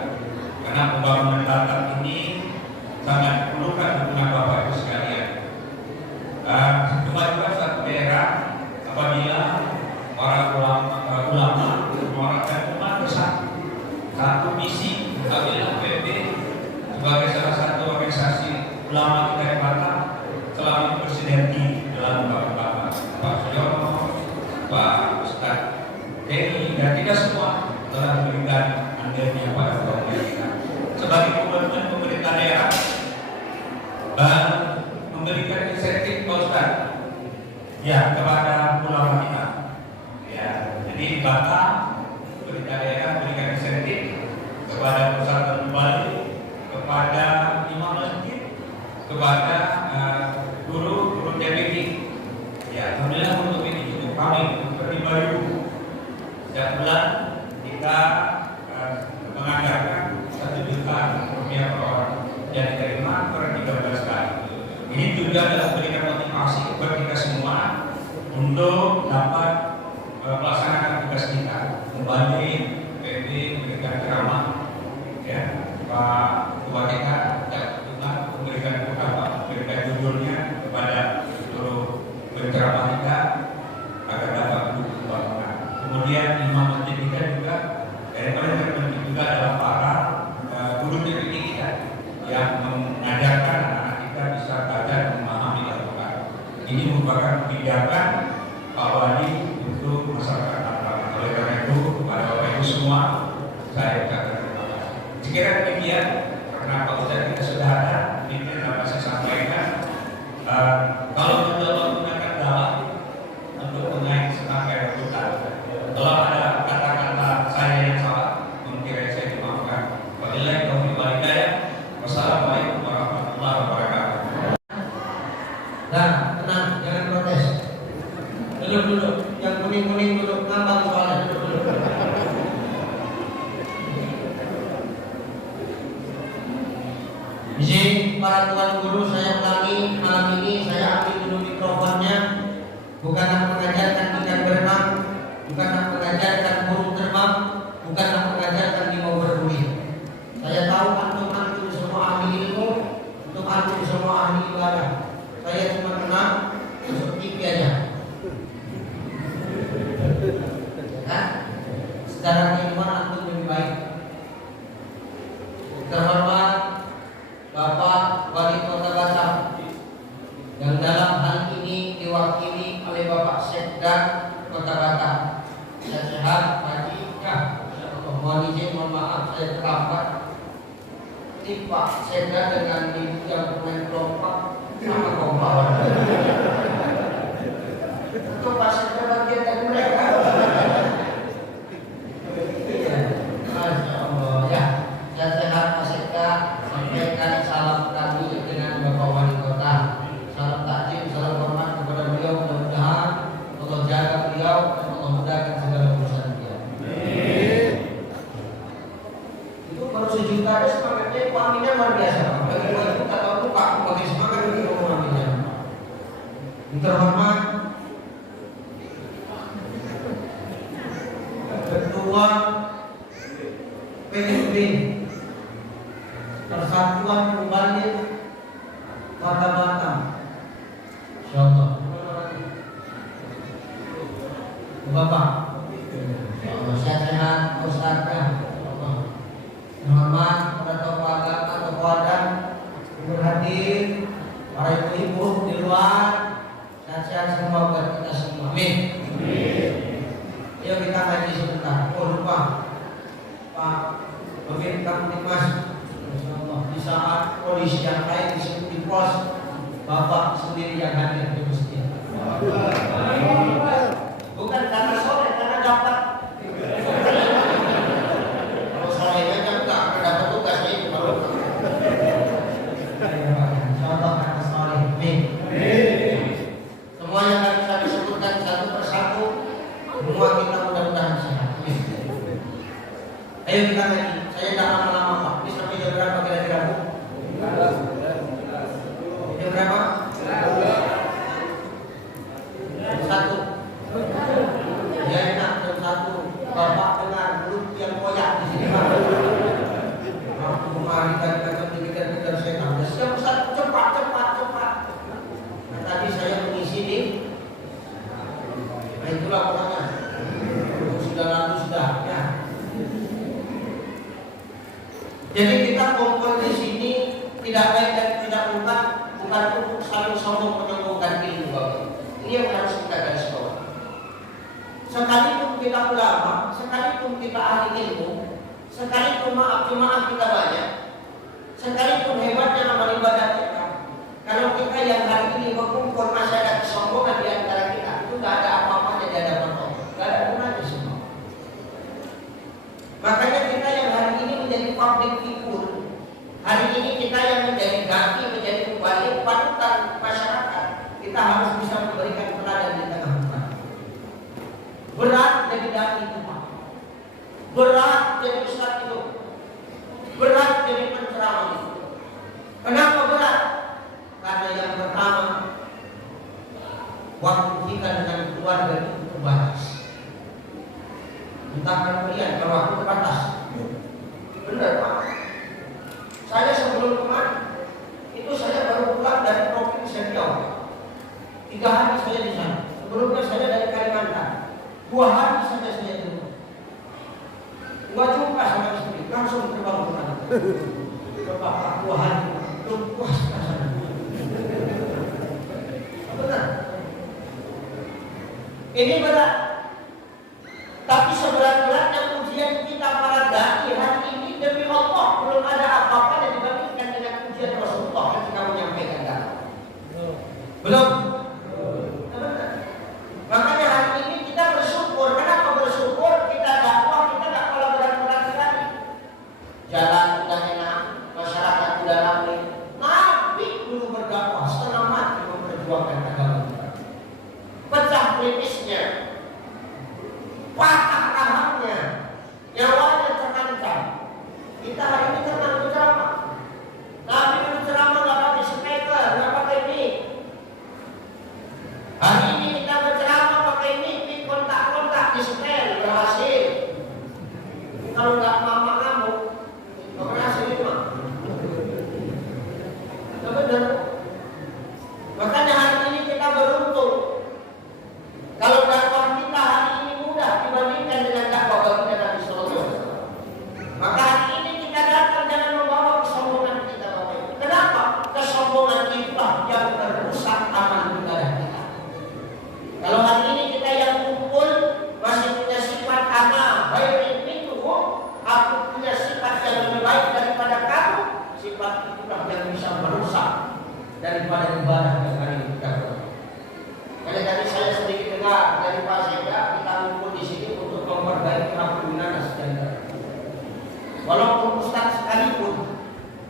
karena pembangunan Batak ini sangat diperlukan dukungan Bapak Ibu sekalian. Kemajuan satu daerah apabila para ulama dan umat bersatu, satu misi, apabila PB sebagai salah satu organisasi ulama kita di Batak selalu bersinergi dalam Bapak Suyono, Pak Ustadz Denny, dan kita semua telah memberikan andilnya pada program kita sebagai komitmen pemerintah daerah memberikan insentif Pak Ustadz ya kepada ulama kita. Ya, jadi di Batak pemerintah daerah memberikan insentif kepada pusat dan Bali, kepada imam masjid, kepada guru TPG. Ya, alhamdulillah untuk ini cukup kami untuk 5.000 setiap bulan kita menganggarkan 1 juta rupiah per orang yang diterima per 13 kali. Ini juga adalah memberikan motivasi kepada kita semua untuk dapat melaksanakan tugas kita, kembali PB memberikan ceramah, ya Pak Ketua kita memberikan judulnya kepada seluruh penceramah kita agar dapat mendukung. Kemudian imam masjid kita juga daripada terpenting juga adalah para guru TPG kita yang mengajarkan anak kita bisa baca dan memahami Al-Quran. Ini merupakan kebijakan Pak Wali untuk masyarakat Batak. Oleh karena itu kepada Bapak Ibu semua saya ucapkan terima kasih. Sekira demikian, karena Pak Ustadz kita sudah ada, ini dapat saya sampaikan. Kalau kita menggunakan dalam untuk mengenai serangkaian hutan, kalau ada kata-kata saya yang salah, mungkin saya dimaafkan. Wabillahi taufiq wal hidayah. Wassalamualaikum warahmatullahi wabarakatuh. Nah, tenang, jangan protes. Duduk, yang kuning-kuning duduk, ngambang soalnya, duduk. Izin para tuan guru, saya ulangi, malam ini saya ambil dulu mikrofonnya. Bukan nak mengajarkan ikan berenang, bukan nak mengajarkan burung terbang, bukan nak mengajarkan limau berbuih. Saya tahu antum semua ahli ilmu, untuk antum semua ahli ibadah. Saya cuma kenal masuk TV aja. Kan? Secara keilmuan antum lebih baik. Terhormat Bapak Wali Kota Batak yang dalam hal ini diwakili oleh Bapak Sekda Kota Batak. Sehat, Haji, ya. Mohon izin, mohon maaf saya terlambat. Ini Pak Sekda dengan ibu yang pemain kelompok sama kompak. Itu Pak Sekda bagian dari mereka. Iya, Masya Allah ya. Sehat Pak Sekda. Sampaikan salam kami dengan Bapak Wali Kota. Salam takjim, salam hormat kepada beliau. Mudah-mudahan Allah jaga beliau dan Allah mudahkan segala urusan beliau. Itu kalau sejuta ada semangatnya, suaminya luar biasa. Bagi 2 juta tahun itu Pak, bagi semangat itu suaminya. Yang terhormat Ketua PNB Persatuan Pembalik Kota Batam. Insyaallah. Bapak. Insyaallah sehat Ustaznya. Insyaallah. Hormat para tokoh agama, tokoh adat yang hadir, para ibu-ibu di luar, sehat-sehat semua buat kita semua. Amin. Ayo kita ngaji sebentar. Oh lupa, Pak Pemimpin Kamtipmas. Di saat kondisi yang lain disebut di pos, Bapak sendiri yang hadir di masjid. Bukan karena sore, karena dapat. Kalau sore aja enggak dapat tugasnya itu baru. Contoh kata sore. Amin. Semua yang tadi saya disebutkan satu persatu, semua kita mudah-mudahan sehat. Ayo kita lagi. Saya tidak lama-lama Pak. berapa? Satu. Ya enak jam 1. Bapak dengar mulut yang koyak di sini. Waktu kemarin tadi kata pikir-pikir saya tahu. Siap Ustaz, cepat. Nah, tadi saya mengisi nih. Nah itulah pokoknya. Sudah lalu sudah ya. Jadi kita kumpul di sini tidak baik dan tidak bukan untuk saling sombong menyombongkan ilmu. Ini yang harus kita garis bawah. Sekalipun kita ulama, sekalipun kita ahli ilmu, sekalipun jemaah kita banyak, sekalipun hebatnya amal ibadah kita, kalau kita yang hari ini berkumpul masih ada kesombongan di antara kita, itu tidak ada apa-apanya di hadapan Allah, tidak ada gunanya semua. Makanya kita yang hari ini menjadi public figure, hari ini kita yang menjadi ganti, menjadi mubalik, panutan masyarakat, kita harus bisa memberikan teladan di tengah umat. Berat jadi dai itu, berat jadi ustaz itu, berat jadi penceramah itu. Kenapa berat? Karena yang pertama, waktu kita dengan keluarga itu terbatas. Entahkan kalian kalau waktu terbatas. Benar Pak. Saya sebelum kemarin itu saya baru pulang dari Provinsi Riau. 3 hari saya di sana. Sebelumnya saya dari Kalimantan. 2 hari saja saya di rumah. 2 jumpa sama istri, langsung terbang ke sana. Bapak 2 hari belum puas ke sana. Benar. Ini berat. Tapi seberat-beratnya ujian kita para dai hari ini demi Allah belum ada apa-apa yang dibandingkan dengan ujian Rasulullah ketika menyampaikan dakwah. Belum. Benar. Makanya hari ini kita bersyukur. Kenapa bersyukur? Kita dakwah, kita tak kalah berat-berat sekali. Jalan udah enak, masyarakat udah ramai. Nabi dulu berdakwah setengah mati memperjuangkan agama kita. Pecah pelipisnya, patah rahangnya, nyawanya terancam. Kita hari ini tenang berceramah. Nabi dulu ceramah nggak pakai speaker, nggak pakai mic. Hari ini kita berceramah pakai mic, kontak-kontak di setel, berhasil. Kalau nggak mama kamu, nggak berhasil itu mah. Benar. Makanya hari ini kita beruntung. Kalau dakwah kita hari ini mudah dibandingkan dengan dakwah baginda Nabi Sallallahu Alaihi Wasallam. Maka hari ini kita datang jangan membawa kesombongan kita, Bapak Ibu. Kenapa? Kesombongan itulah yang merusak amal ibadah kita. Kalau hari ini kita yang kumpul masih punya sifat ana, baik itu, aku punya sifat yang lebih baik daripada kamu, sifat itulah yang bisa merusak daripada ibadah yang hari ini kita lakukan. Karena tadi saya sedikit dengar dari Pak Sekda, kita kumpul di sini untuk memperbaiki Rabbuna Nasdaq. Walaupun Ustaz sekalipun,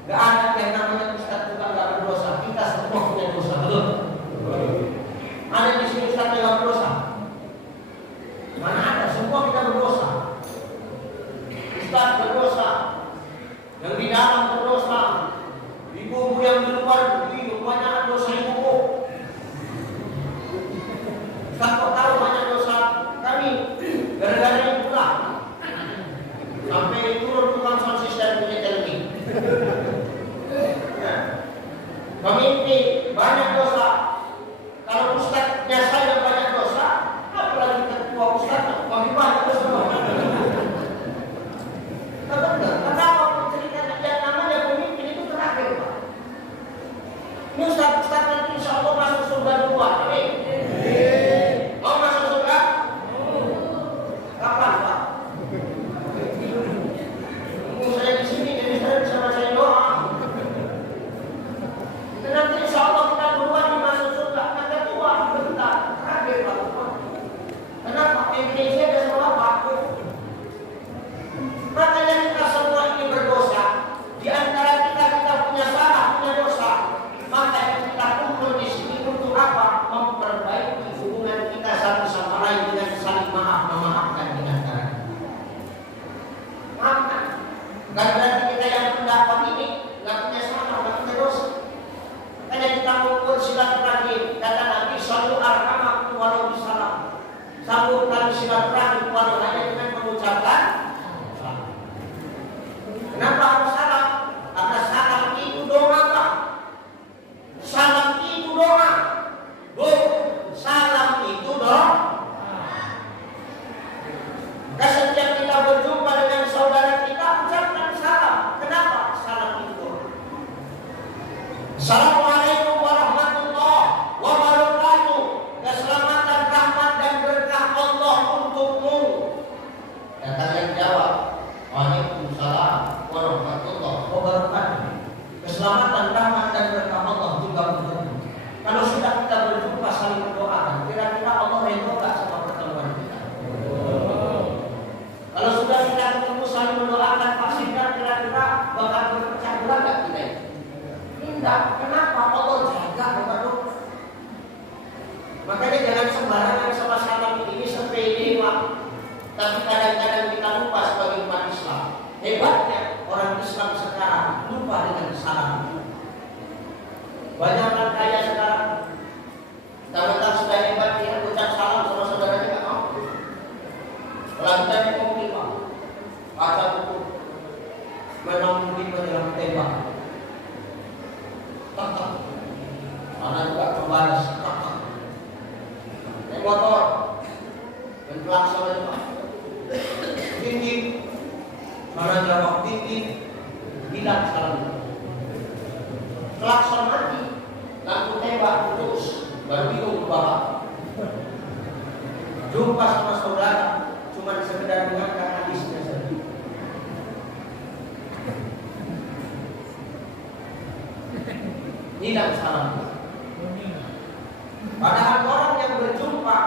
gak ada yang namanya Ustaz juga gak berdosa. Kita semua punya dosa, betul? Ada di sini Ustaz yang gak berdosa? Mana ada? Semua kita berdosa. Ustaz berdosa, yang di dalam berdosa, ibu yang di luar banyak dosa ibu. Ustaz kok tahu banyak dosa kami gara-gara yang pulang sampai turun tukang sound system punya televisi. Pemimpin banyak dosa. Kalau ustaznya saya banyak dosa, apalagi ketua ustaz lebih banyak dosa. Kenapa cerita Tidak, kenapa Allah jaga Bapak? Makanya jangan sembarangan sama salam ini sepele Pak. Tapi kadang-kadang kita lupa sebagai umat Islam. Hebatnya orang Islam sekarang lupa dengan salam. Banyak orang kaya sekarang, tahu-tahu sudah hebat dia ucap salam sama saudaranya nggak mau. Lantai mobil Pak, kaca tutup, memang mungkin menjelang tembak. Tak, mana juga membalas tak. Naik motor, menklakson itu Pak. Tinggi, mana jawab tinggi, hilang salam. Klakson mati, lampu tembak putus, baru bingung Bapak. Jumpa sama saudara, cuma sekedar mengangkat hadisnya saja. Hilang salam. Padahal orang yang berjumpa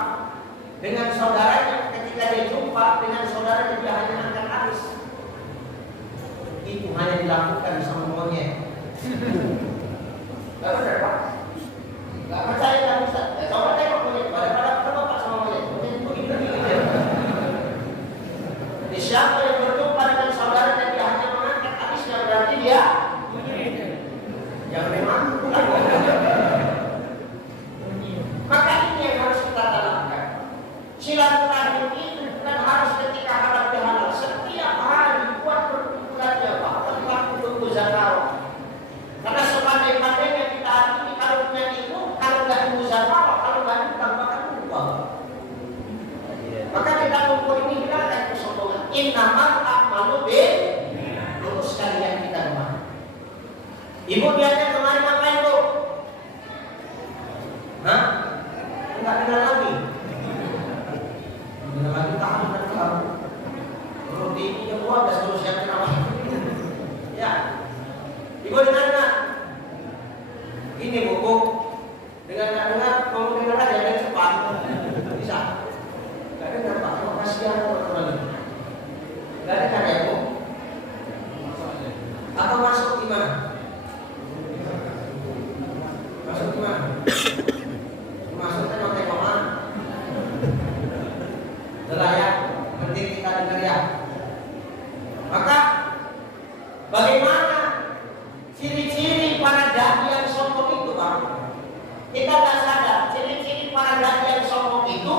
dengan saudaranya, ketika dia jumpa dengan saudaranya dia hanya angkat hadis. Itu hanya dilakukan sama monyet. Gak benar Pak? Gak percaya kan Ustaz? Ya coba tengok monyet, pada Bapak sama monyet. Monyet itu gini-gini. Jadi siapa yang berjumpa dengan saudaranya dia hanya mengangkat hadisnya, berarti dia yang memang bukan. Maka ini yang harus kita tanamkan. Silaturahim itu bukan harus ketika halal bihalal. Setiap hari buat perkumpulannya Pak, tempat untuk muzakarah. Karena sepandai-pandainya kita hari ini kalau punya ilmu, kalau nggak muzakarah, kalau nggak tambahkan lupa. Maka kita kumpul ini hilangkan kesombongan. Innamal a'malu bin lurus kalian kita kemana? Ibu dianya kemarin ngapain Bu? Hah? Enggak kenal lagi. Kenal lagi tahan dan kamu. Roti ini yang buat dan terus yang kenapa? Ya. Ibu dengar nggak? Ini Bu, dengar kamu dengar aja dan cepat. Bisa? Gak dengar Pak, terima kasih ya teman-teman. Gak dengar ya Bu? Atau masuk gimana? Masuk gimana? Masuknya tengok mana? Layak, penting kita dengar ya. Maka bagaimana ciri-ciri para dai yang sombong itu Pak? Kita tak sadar ciri-ciri para dai yang sombong itu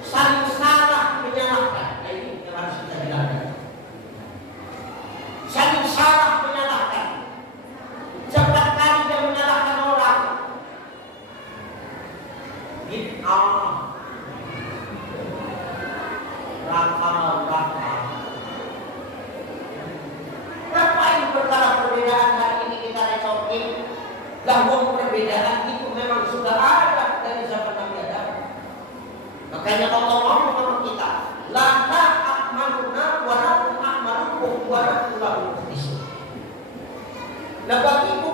saling salah menyalahkan. Nah, ini yang harus kita hilangkan. Saling salah menyalahkan. Cepat kali dia menyalahkan orang. Bid'ah, raka. Ngapain perkara perbedaan hari ini kita recokin? Bahwa perbedaan itu memang sudah ada dari zaman Nabi Adam. Makanya Allah ngomong sama kita, la ta'maluna wa la ta'malukum wa la ta'malukum. Nah bagiku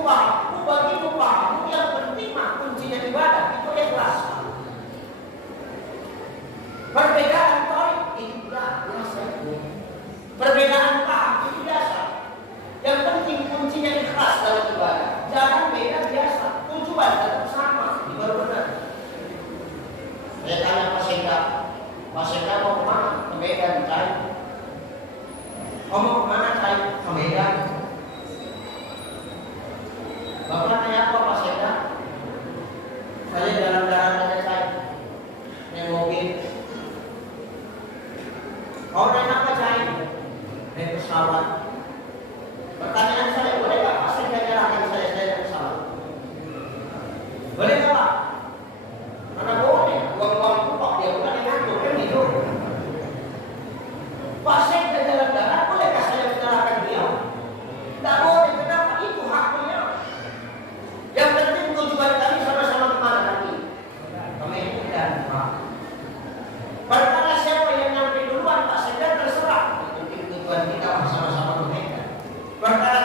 paham, yang penting mah kuncinya ibadah itu ikhlas. Perbedaan poin itu biasa. Perbedaan paham itu biasa. Yang penting kuncinya ikhlas dalam ibadah. Jangan beda biasa. Tujuan tetap sama. Ini baru benar. Saya tanya Pak Sekda mau kemana? Ke Medan, Cai. Mau kemana, Cai? Ke Medan. Bapak tanya apa Pak Sekda? Saya jalan-jalan aja, Cai. Naik mobil. Kau naik apa, Cai? Naik pesawat. Pertanyaan saya, boleh nggak Pak Sekda nyerahkan saya naik pesawat? Boleh nggak Pak? Karena boleh, uang-uang pokok dia bukan yang ngatur, kan gitu. Pak Sekda jalan-jalan, bolehkah saya menyerahkan beliau? Tidak boleh, kenapa? Itu haknya. Yang penting tujuan kami sama-sama kemana nanti? Kami dan Pak. Perkara siapa yang nyampe duluan Pak Sekda terserah. Itu tujuan kita sama-sama ke Medan. Perkara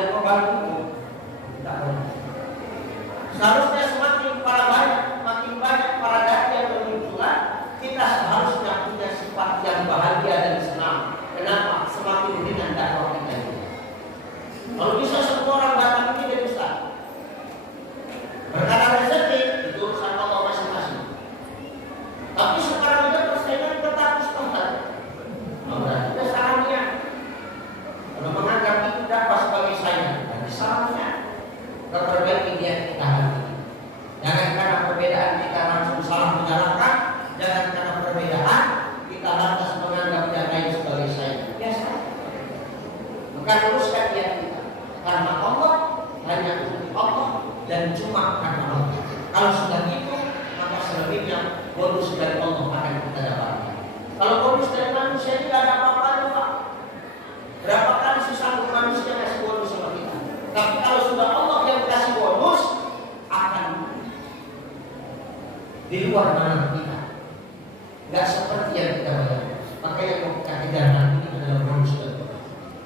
dan membantu tidak boleh. Seharusnya makin banyak para dai yang bermunculan, kita seharusnya punya sifat yang bahagia dan senang. Kenapa? Semakin ringan dakwah kita ini. Kalau bisa semua orang datang ini jadi besar. Perkara rezeki itu urusan Allah masing-masing. Tapi sekarang ini persaingan tetap sebentar. Berarti itu salahnya. Kalau menganggap itu dapat sebagai saingan, berarti salahnya. Perbaiki dia kita hari ini. Jangan karena perbedaan kita langsung salah menyalahkan. Jangan karena perbedaan kita lantas menganggap yang lain sebagai saingan. Biasa. Maka luruskan dia kita. Karena Allah hanya untuk Allah dan cuma karena Allah. Kalau sudah itu, maka selebihnya bonus dari Allah akan kita dapatkan. Kalau bonus dari manusia tidak ada apa-apa, Pak. Berapa kali susah manusia kasih bonus sama kita. Tapi kalau sudah Allah yang kasih bonus, akan di luar mana kita. Gak seperti yang kita bayangkan. Maka yang mau kita kejar nanti adalah bonus dari Allah.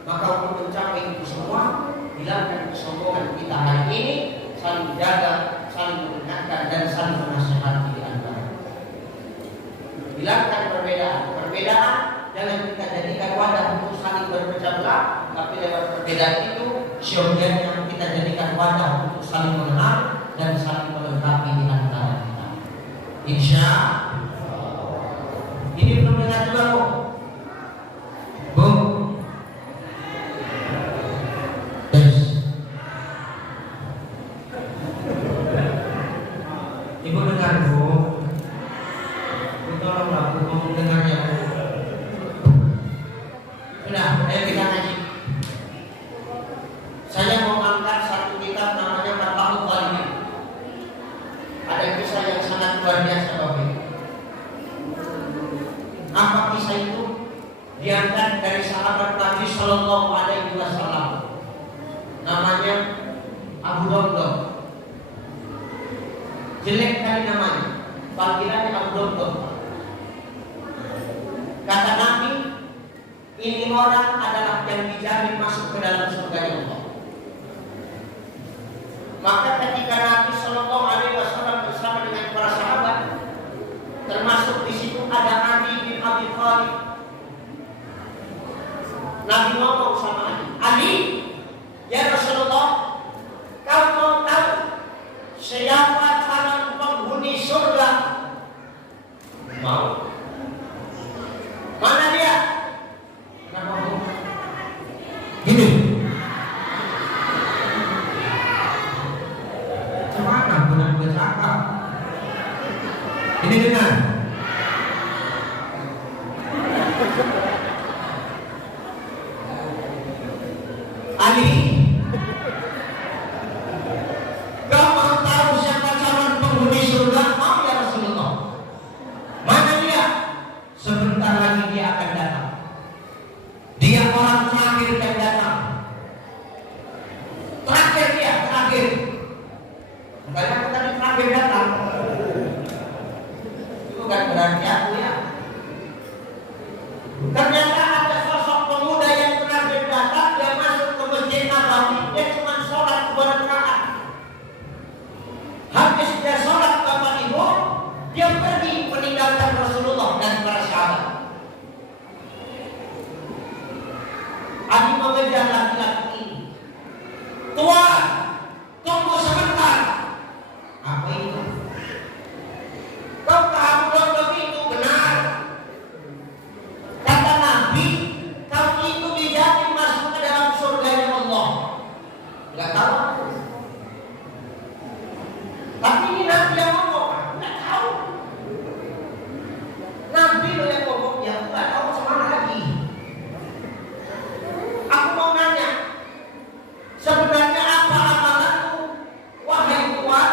Maka untuk mencapai itu semua, hilangkan kesombongan kita hari ini, saling jaga, saling mengingatkan dan saling menasihati di antara. Hilangkan perbedaan jangan kita jadikan wadah untuk saling berpecah belah, tapi lewat perbedaan itu syogianya kita jadikan wadah untuk saling mengenal dan saling melengkapi di antara kita. Insya Allah. Ini belum dengar juga Bu. Ibu dengar Bu. Tolonglah Bu ngomong dengarnya Bu. Sudah, ayo kita ngaji. Saya mau angkat satu kitab namanya Matahul Zalimin. Ada kisah yang sangat luar biasa Bapak. Apa kisah itu? Diangkat dari sahabat Nabi Sallallahu Alaihi Wasallam. Namanya Abu Dhamdam. Jelek kali namanya, panggilannya Abu Dhamdam. Kata Nabi, ini orang adalah yang dijamin masuk ke dalam surga Allah. Maka ketika Nabi Sallallahu Alaihi Wasallam bersama dengan para sahabat, termasuk di situ ada Ali bin Abi Thalib. Nabi ngomong sama Ali, ya Rasulullah, kau mau tahu siapa calon penghuni surga? Mau. Mana dia? Kenapa Bu? Gini. Gimana benar-benar cakap? Ini dengar. Ali, kau mau tahu siapa calon penghuni surga? Mau ya Rasulullah? Mana dia? Sebentar lagi dia akan datang. Dia orang terakhir yang datang. Terakhir dia, terakhir. Makanya aku tadi terakhir datang. Itu kan berarti aku ya. Ternyata ada sosok pemuda yang terakhir datang. Dia masuk ke masjid Nabawi. Dia cuma sholat 2 rakaat. Habis dia sholat Bapak Ibu, dia pergi meninggalkan Rasulullah dan para sahabat. Ali mengejar laki-laki ini. Tuan, tunggu sebentar. Apa itu? Kau tahu Dhamdam itu benar. Kata Nabi, kau itu dijamin masuk ke dalam surganya Allah. Tidak tahu aku. Tapi ini Nabi yang ngomong, tidak tahu. Nabi loh yang ngomong, ya tidak tahu semana lagi. Aku mau nanya, sebenarnya apa amalanku, wahai Tuhan,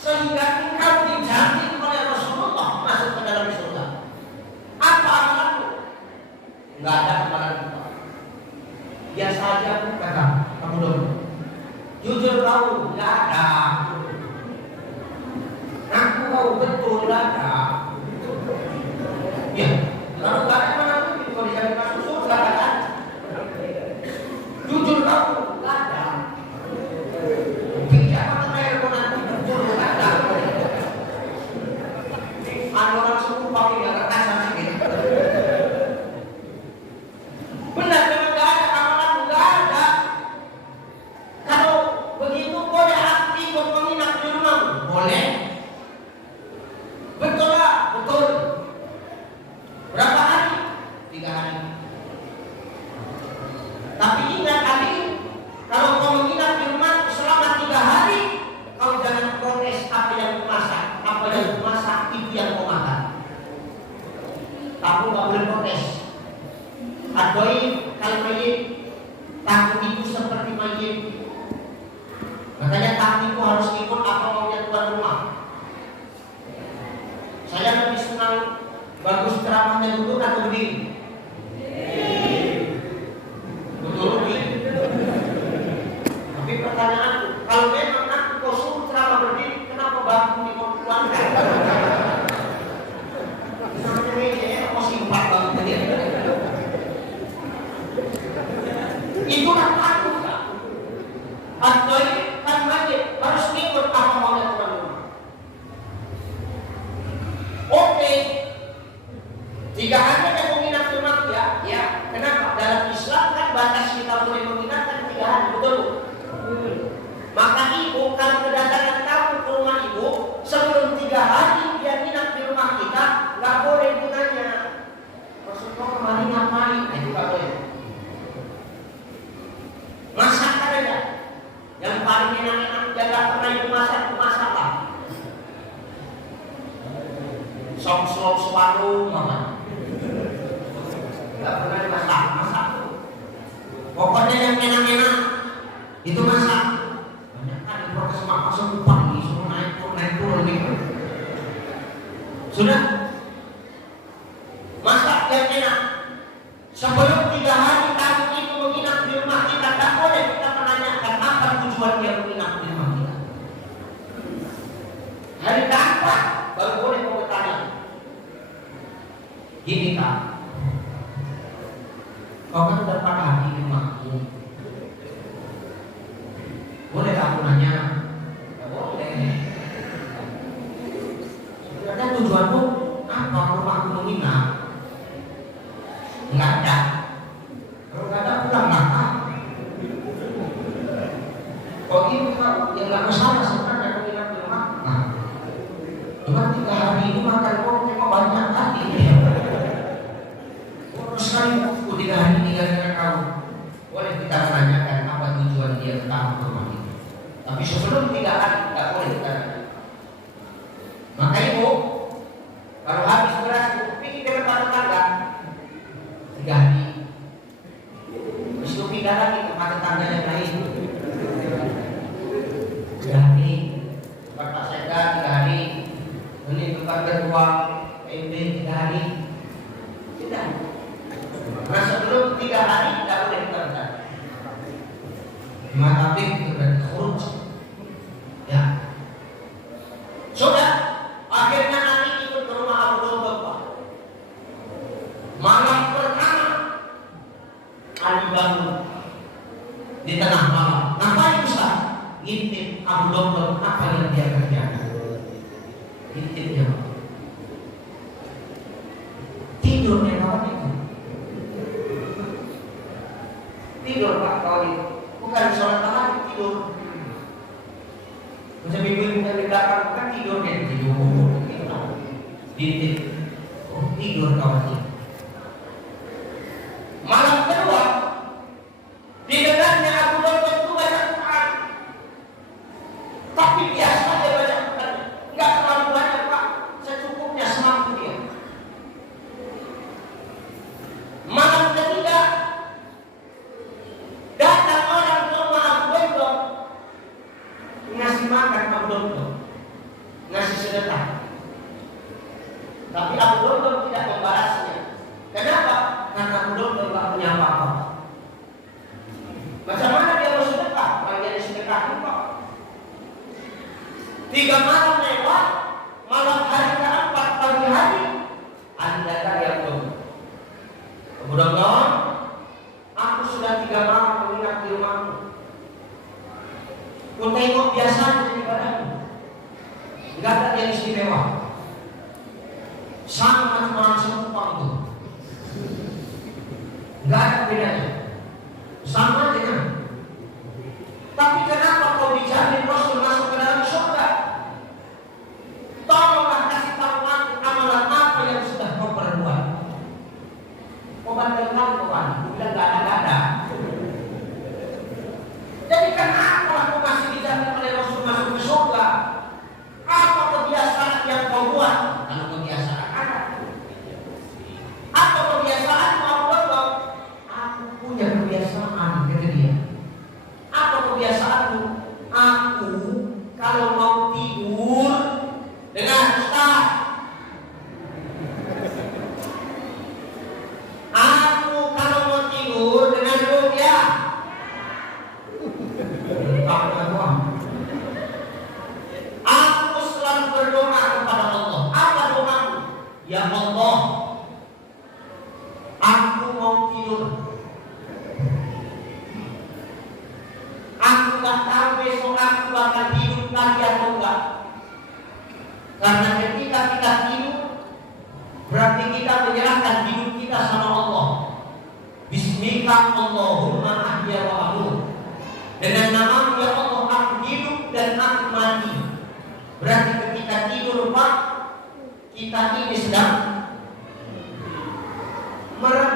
sehingga engkau dijamin oleh Rasulullah masuk ke dalam surga? Apa amalanku? Enggak ada amalan Tuhan. Biasa aja kata kamu dong. Jujur kau, enggak ada. Aku tahu betul enggak ada. Ya, kalau enggak ada mana mungkin kau dijamin masuk surga kan? Jujur kau, enggak ada. Jadi pertanyaanku, kalau memang aku kau suruh ceramah berdiri, kenapa bangku di kau keluarkan? Namanya meja, kau simpan bangku dia. Itulah aku tak. Atau ini kan wajib harus ikut apa maunya tuan rumah. Oke, jika Anda yang menginap di rumah ya, kenapa? Dalam Islam kan batas kita boleh menginapkan 3 hari, betul? Maka ibu kalau kedatangan tamu ke rumah ibu sebelum 3 hari dia nginap di rumah kita, nggak boleh gunanya. Rasulullah kemarin ngapain? Nah, itu nggak boleh. Masakan aja. Yang paling enak-enak jaga pernah ibu masak lah. Sop separuh mama. Nggak pernah masak. Pokoknya yang enak-enak itu masak. Banyak kan di proses masak pagi semua naik turun gitu. Sudah masak yang enak. Sebelum 3 hari tamu itu menginap di rumah kita, tak boleh kita menanyakan apa tujuan dia menginap di rumah kita. Hari keempat baru boleh kau bertanya. Gini Kak, kau kan udah 4 hari di rumahku. Boleh tak aku nanya? Ya boleh. Sebenarnya tujuanmu apa rumahku menginap? Enggak ada. Kalau enggak ada pulang Kak. Kok ini Kak, ya enggak masalah sebenarnya kau menginap di rumah. Nah, cuma 3 hari ini makan kau memang banyak tadi. Sekali aku 3 hari tinggal dengan kau. Boleh kita menanyakan apa tujuan dia datang ke rumah ini. Tapi sebelum 3 hari tidak boleh kita nanya. Maka ibu, kalau habis beras pergi ke depan tetangga 3 hari. Terus itu pindah lagi ke tetangga yang lain. 3 hari. Tempat Pak Sekda 3 hari. Ini tempat kedua PMB 3 hari. Tidak. Nah sebelum 3 hari tidak boleh kita bertanya. Tapi itu berarti khuruf. Ya. Sudah. Akhirnya nanti ikut ke rumah Abu Domba Pak. Malam pertama Ali bangun di tengah malam. Ngapain Ustaz? Ngintip Abu Domba apa yang dia kerjakan. Ngintip dia. Tidurnya malam itu. Tidur Pak kalau itu. Bukan sholat tahajud tidur. Macam ibu-ibu yang di belakang kan tidur kan tidur. Tidur. Oh, tidur kawan ini. Malam kedua didengarnya Abu Domba itu baca Quran. Tapi biasa dia baca Quran. Enggak terlalu banyak Pak. Secukupnya semampu dia. Malam ketiga datang orang ke rumah Abu Domba ngasih makan Abu Domba, ngasih sedekah. Tapi Abu Domba tidak membalasnya. Kenapa? Karena Abu Domba tidak punya apa-apa. Macam mana dia mau sedekah? Kalau dia sedekah kok 3 malam lewat, malam hari keempat pagi hari Anda kaya Abu Domba. Abu Domba, aku sudah 3 malam menginap di rumahmu. Ku tengok biasa jadi padamu. Enggak ada yang istimewa. Sama macam orang sempurna itu. Enggak ada bedanya. Sama aja kan. Tapi kenapa kau dijamin Rasul masuk ke dalam surga? Tolonglah kasih tahu aku amalan apa yang sudah kau perbuat. Kau bandingkan kawan, bilang enggak ada. Jadi kenapa aku masih dijamin oleh Rasul masuk ke surga? Apa kebiasaan yang kau buat? Kalau kebiasaan ada. Apa kebiasaan kau buat? Aku punya kebiasaan kata dia. Apa kebiasaanmu? Aku kalau mau tidur dengan Ustaz. Aku kalau mau tidur dengan Rupiah. nggak tahu besok aku bakal hidup lagi atau enggak. Karena ketika kita hidup, berarti kita menyerahkan hidup kita sama Allah. Bismika Allahumma ahya wa amut. Dengan nama ya Allah aku hidup dan aku mati. Berarti ketika tidur Pak, kita ini sedang merem,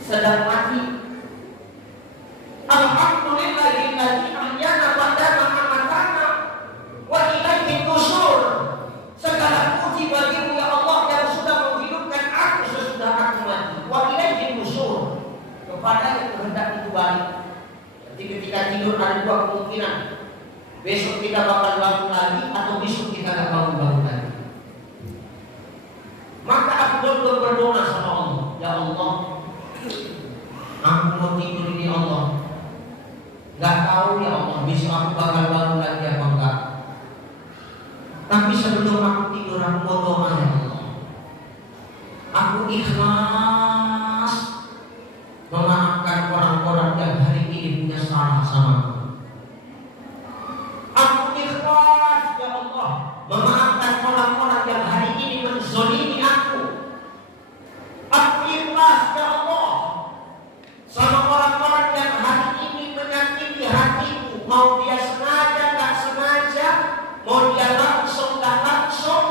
sedang mati. Alhamdulillahilladzi ahyana ba'da ma amatana wa ilaihi nusyur. Segala puji bagimu ya Allah yang sudah menghidupkan aku sesudah aku mati. Wa ilaihi nusyur. Kepada kehendak itu balik. Jadi ketika tidur ada dua kemungkinan. Besok kita bakal bangun lagi atau besok kita tidak bangun lagi. Maka aku berdoa sama Allah, ya Allah, aku mau tidur ini Allah. Gak tahu ya Allah besok aku bakal bangun lagi apa enggak. Tapi sebelum aku tidur aku mau doa ya Allah. Aku ikhlas memaafkan orang-orang yang hari ini punya salah sama aku. Aku ikhlas ya Allah memaafkan orang-orang yang hari ini menzolimi aku. Aku ikhlas ya Allah sama orang-orang yang hari ini menyakiti hatiku. Mau dia sengaja tak sengaja, mau dia langsung tak langsung,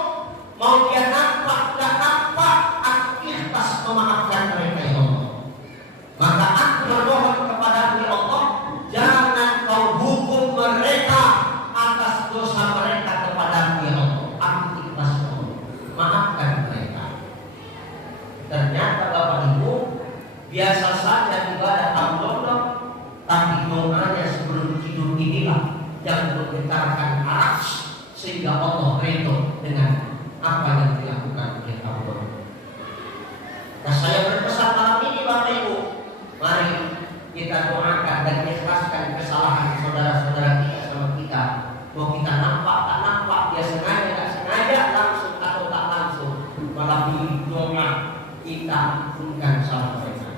mau dia nampak tak nampak, aku ikhlas memaafkan mereka ya Allah. Maka aku berdoa kepada ya Allah, jangan kau hukum mereka atas dosa mereka kepada ya Allah. Aku ikhlas ya Allah, maafkan mereka. Ternyata Bapak Ibu biasa saja ibadah Allah, tapi doanya sebelum tidur inilah yang menggetarkan arsy sehingga Allah ridho dengan apa yang dilakukan oleh Allah. Nah, saya berpesan malam ini Bapak Ibu, mari kita doakan dan ikhlaskan kesalahan saudara-saudara kita sama kita. Mau kita nampak tak nampak, dia sengaja tak sengaja, langsung atau tak langsung, melalui doa kita ampunkan salah mereka,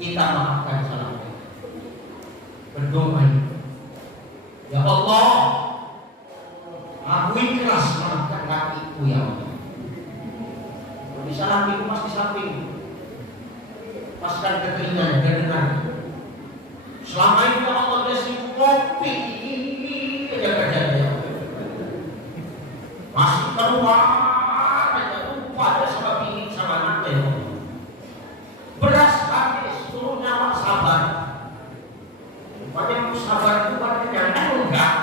kita maafkan salah mereka. Berdoa, ya Allah, aku ikhlas maafkan kakiku ya Allah. Kalau bisa samping pasti samping, paskan ketelingan dan dengar. Selama ini ya Allah dia sibuk kopi aja kerjanya, masih keluar aja lupa ada sama bini sama anaknya. Beras habis, suruh nyawa sabar. Rupanya sabar itu artinya enggak.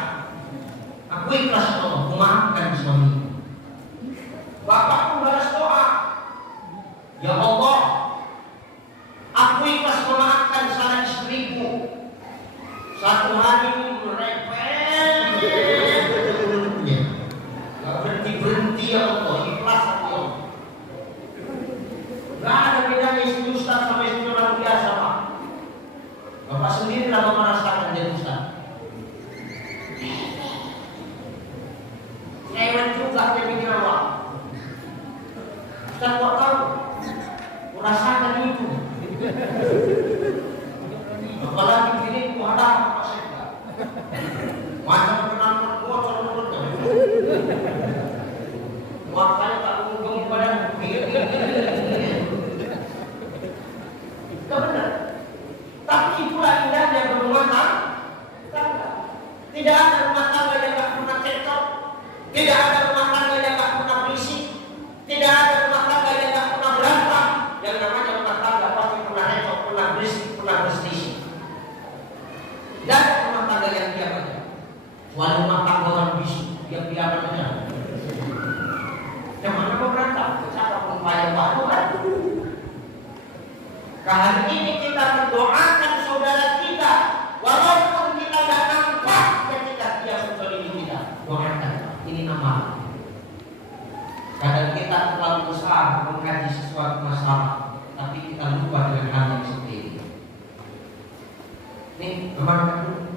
Aku ikhlas Allah, memaafkan suami. Bapakku balas doa, ya Allah, aku ikhlas memaafkan salah istriku. Satu hari merepet, gak berhenti ya Allah, ikhlas hati Allah. Gak ada bedanya istri ustaz sama istri orang biasa Pak. Bapak sendiri lah merasakan jadi ustaz. Hewan juga dia bikin awak. Ustaz kok tahu? Merasakan itu. Apalagi gini ku ada apa sih? Macam penonton bocor betul. Makanya tak mungkin pada begini. Benar. Tapi itulah indahnya berumah tangga. Tidak ada rumah tangga yang tak pernah cekcok. Tidak ada rumah tangga yang tak pernah berisik. Tidak ada rumah tangga yang tak pernah berantem. Yang namanya rumah tangga pasti pernah cekcok, pernah berisik, pernah berselisih. Tidak ada rumah tangga yang diam aja. Kecuali rumah tangga orang bisu, diam-diam aja. Yang mana mau berantem? Siapa pun payah baru kan? Hari ini kita mendoakan saudara kita, walaupun kita tidak nampak ketika dia menzalimi kita, doakan. Ini amal. Kadang kita terlalu besar mengkaji sesuatu masalah, tapi kita lupa dengan hal yang seperti ini. Ini kemana dulu?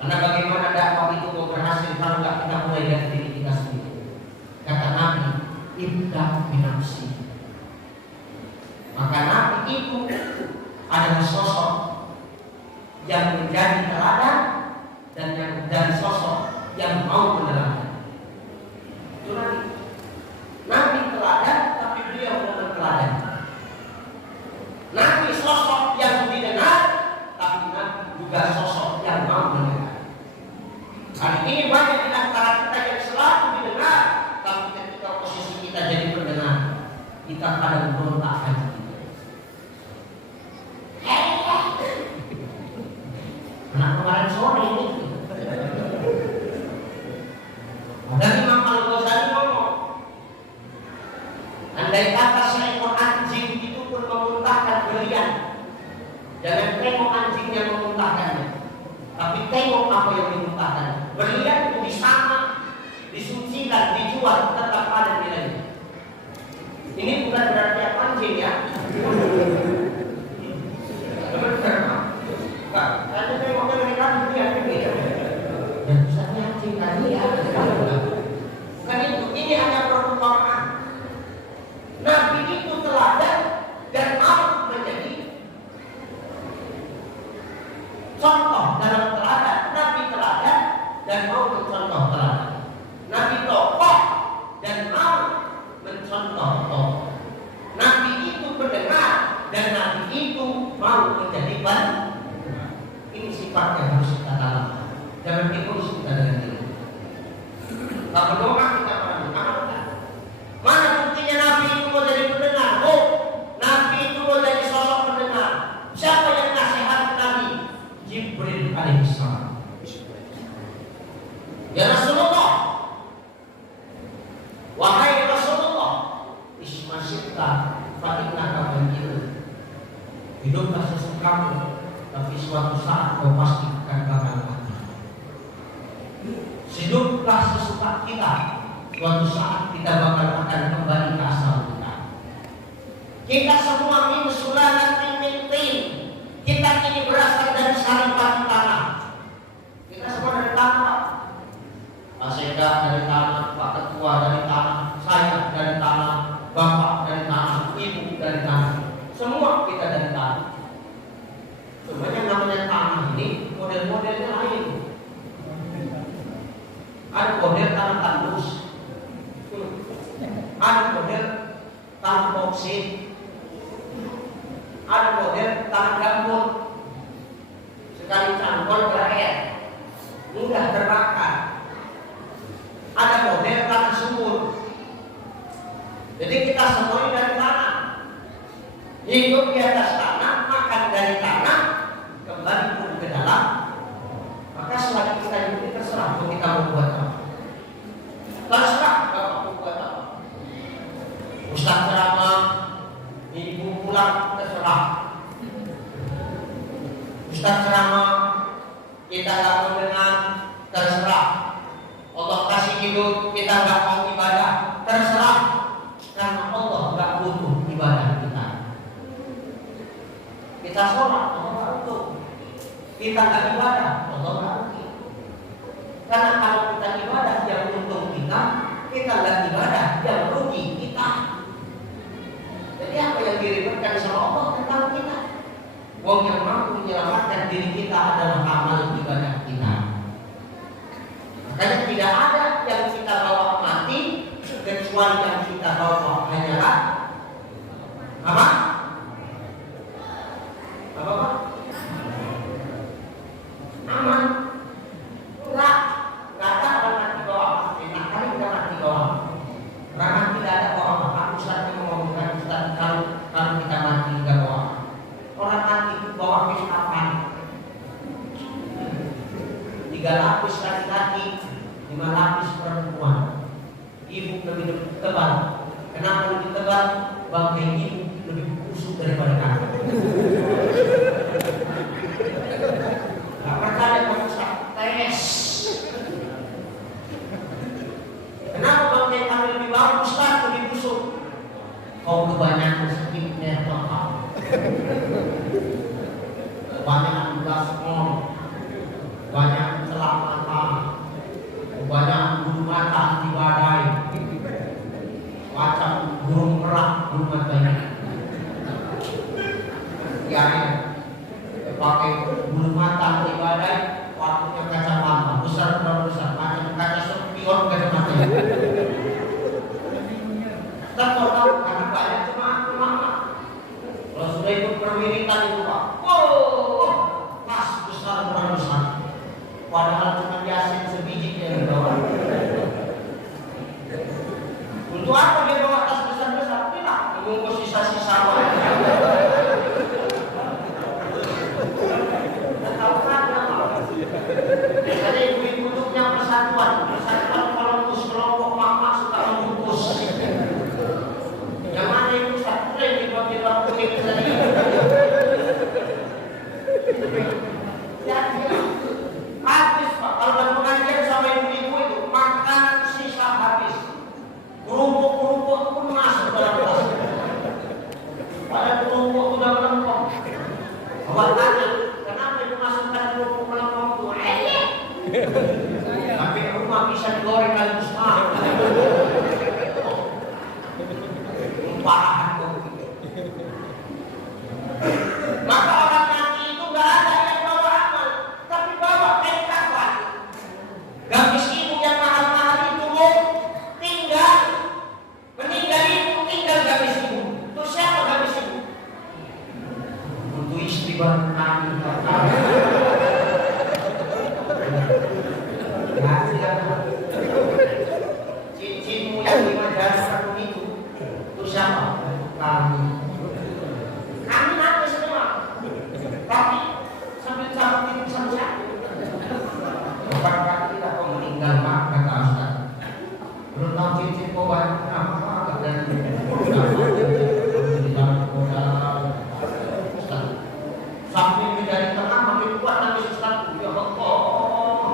Karena bagaimana dakwah itu mau berhasil kalau tidak kita mulai dari diri kita sendiri. Kata Nabi, ibda binafsi. Maka Nabi itu adalah sosok yang menjadi teladan dan sosok yang mau menerangkan. Itu Nabi teladan, tapi beliau bukan teladan. Nabi sosok yang didengar, tapi Nabi juga sosok yang mau mendengar. Hari ini banyak di antara kita yang selalu didengar, tapi ketika posisi kita jadi pendengar, kita kadang berontak hati. Anak kemarin sore ini. Dan Imam Al-Ghazali ngomong, andai kata seekor anjing itu pun memuntahkan berian, jangan tengok anjing yang memuntahkannya, tapi tengok apa yang dimuntahkan. Berian itu disama, disucikan, dijual, tetap ada nilainya. Ini bukan berarti apa anjing ya. Karena tengoknya mereka berian begitu. Dan misalnya anjing tadi ya. Bukan itu, ini hanya perumpamaan. Nabi itu teladan dan mau menjadi contoh dalam teladan. Nabi teladan dan mau mencontoh teladan. Nabi tokoh dan mau mencontoh tokoh. Nabi itu pendengar dan Nabi itu mau menjadi pendengar. Ini sifat yang harus kita tanamkan. Jangan egois kita dengan diri. Tak berdoa kita mengamalkan. Mana buktinya Nabi itu mau jadi pendengar? Oh, Nabi itu mau jadi sosok pendengar. Siapa yang nasihat Nabi? Jibril alaihissalam. Ya Rasulullah, wahai Rasulullah, ismasyidka fa'inaka banjir. Hiduplah sesukamu, tapi suatu saat kau pasti akan bakal mati. Hiduplah sesuka kita, suatu saat kita bakal akan kembali ke asal kita. Kita semua min sulalatin min tin. Kita ini berasal dari saripan tanah. Kita semua dari tanah. Pak Sekda dari tanah, Pak Ketua dari tanah, saya dari tanah, Bapak dari tanah, Ibu dari tanah. Semua kita dari tanah. Sebenarnya namanya tanah ini model-modelnya lain. Ada model tanah tandus, ada model tanah boksit, ada model tanah gambut. Sekali cangkol berair, mudah terbakar. Ada model tanah subur. Jadi kita semua dari tanah, hidup di atas tanah, makan dari tanah, kembali pun ke dalam. Maka selagi kita hidup terserah untuk kita membuat apa. Terserah Bapak membuat apa. Ustaz ceramah, ibu pulang, terserah. Ustaz ceramah, kita tak mendengar, terserah. Allah kasih hidup, kita nggak mau ibadah, terserah. Karena Allah nggak butuh ibadah kita. Kita sholat, Allah nggak butuh. Kita nggak ibadah, Allah nggak rugi. Karena kalau kita ibadah yang untung kita nggak ibadah yang rugi kita. Jadi apa yang diribetkan sama Allah tentang kita? Wong yang mampu menyelamatkan diri kita adalah amal ibadah kita. Makanya tidak ada yang kita bawa mati kecuali yang kita bawa hanyalah apa? Apa? Aman. Enggak ada orang mati bawa apa? Enak kali kita mati bawa. Orang tidak ada bawa apa? Aku selalu ngomongkan Ustaz kalau kita mati enggak bawa. Orang mati bawa apa? 3 lapis laki-laki, 5 lapis perempuan. Ibu lebih tebal. Kenapa lebih tebal? Bangkai ibu lebih busuk daripada kakak. Gak percaya kamu tes. Kenapa bangkai kami lebih bagus kan lebih busuk? Kau kebanyakan skincare Bapak. Kebanyakan gaspol, banyak celak mata, banyak bulu mata anti badai, macam burung merak bulu matanya. Ya, pakai bulu mata ibadah, waktunya kacamata besar macam kaca spion kacamata. Tahu karena banyak cuma. Kalau sudah ikut perwiritan itu Pak, pas besar. Padahal cuma Yasin sebiji yang dibawa. Untuk apa dia bawa tas besar? Tidak, membungkus sisa-sisa Biasanya ibu-ibu untuknya persatuan kalau kelompok mak suka membungkus. Yang mana itu satu lagi buat dia kuning tadi. Habis Pak, kalau dalam pengajian sama ibu-ibu itu makanan sisa habis. Kerupuk pun masuk dalam tas. Pada kerupuk sudah melempem. Awak tanya, kenapa itu masukkan kerupuk melempem itu? Tapi rumah bisa digoreng kali musnah. Parah itu. Maka orang mati itu nggak ada yang bawa amal, tapi bawa kain kafan. Gamis ibu yang mahal-mahal itu tinggal, meninggal itu tinggal gamis ibu. Itu siapa gamis ibu? Untuk istri baru kami. Cincinmu yang 5 jari itu siapa? Kami nanti semua. Tapi sambil campur sama bukan kita kau meninggal Pak, kata Ustaz. Belum tahu cincin kau banyak kenapa dan sampai dari tengah makin kuat nanti Ustaz. Ya Allah,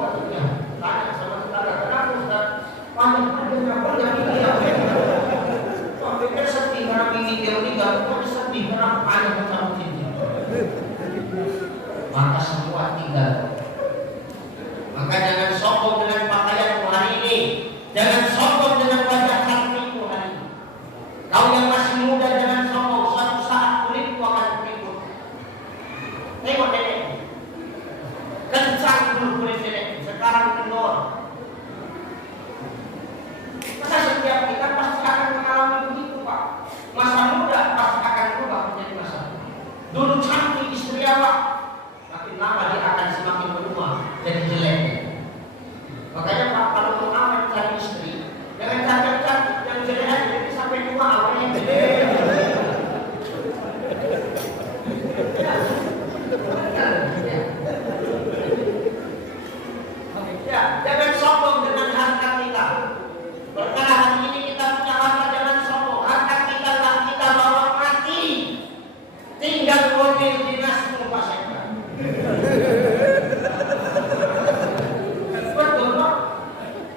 katanya. Tanya sama saudara, kenapa Ustaz? Banyak ini ya. Sampai kan sedih karena ini dia meninggal, kan sedih karena banyak macam cincin. Maka semua tinggal. Maka jangan sombong dengan pakaianmu hari ini. Jangan sombong dengan wajah cantikmu hari ini. Kau yang masih muda jangan sombong. Suatu saat kulitmu akan berikut. Tengok nenek. Kencang dulu kulit nenek. Sekarang kendor. Masa setiap kita pasti akan mengalami begitu Pak. Masa muda pasti akan berubah menjadi masa. Dulu cantik istri awak, makin lama dia akan semakin menua jadi jelek. Makanya Pak, kalau mau awet cari istri, jangan cantik yang jelek aja, jadi sampai tua awalnya jelek. Ya, jangan sombong dengan harta kita. Perkara hari ini kita punya harta, jangan sombong. Harta kita lah kita bawa mati. Tinggal mobil dinasmu Pak Sekda. Betul Pak.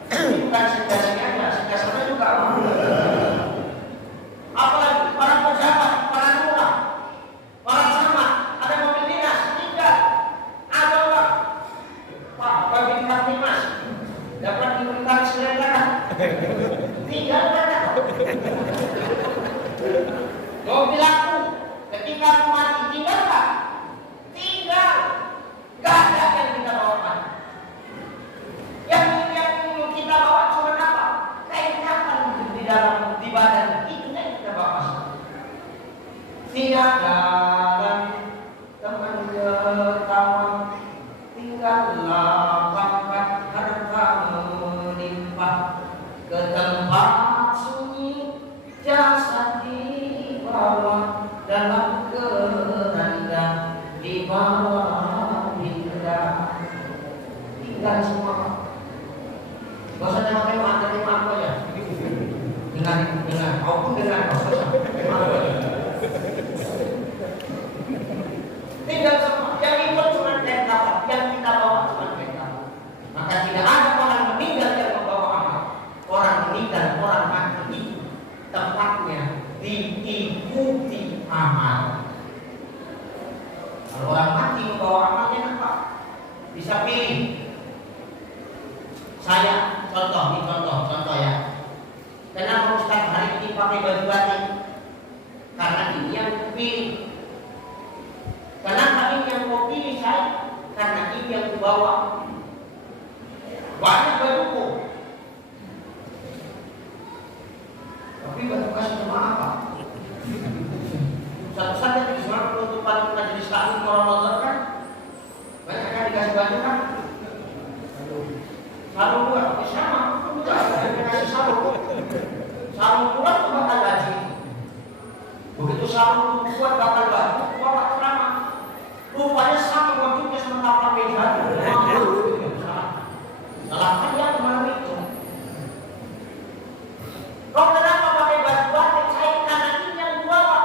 Bukan Sekda-Sekda aja, Sekda-Sekda juga mau. Apalagi para pejabat, para lurah, para camat, ada mobil dinas, tinggal. Ada Pak bagi Mas dapat diberikan selera. Tinggal mana? Mobil aku ketika aku mati tinggal tak? Tinggal. Gak ada yang kita bawa mati. Yang kita bawa cuma apa? Kain kafan di dalam di badan itu yang kita bawa masuk. Tidak dalam teman tertawa, tinggallah pangkat harta melimpah. Ke tempat sunyi jasad dibawa dalam keranda dibawa pindah. Tinggal semua. Gak usah tengok-tengok, tengok aku aja. Dengar, kau pun dengar, kau usah tengok aku aja. Tinggal semua. Yang ikut cuma tekad, yang kita bawa cuma tekad. Maka tidak ada orang meninggal yang membawa amal. Orang meninggal, orang mati itu tempatnya diikuti amal. Kalau orang mati membawa amalnya apa? Bisa pilih. Saya contoh ya. Kenapa Ustaz hari ini pakai baju batik? Karena ini yang pilih. Kenapa ini yang mau pilih dibawa. Banyak bajuku. Tapi baju kasih cuma apa? Satu saja di semua penutupan majelis taklim Ramadan kan banyak kan dikasih baju kan? Sarung juga sama, juga dikasih sarung. Sarung pula tuh bakal gaji. Begitu sarung buat bakal baju, bawa ceramah. Rupanya sama bajunya sama tapak beda. Salahkan dia kemarin itu. Kau kenapa pakai baju batik? Saya karena ini yang gua bawa.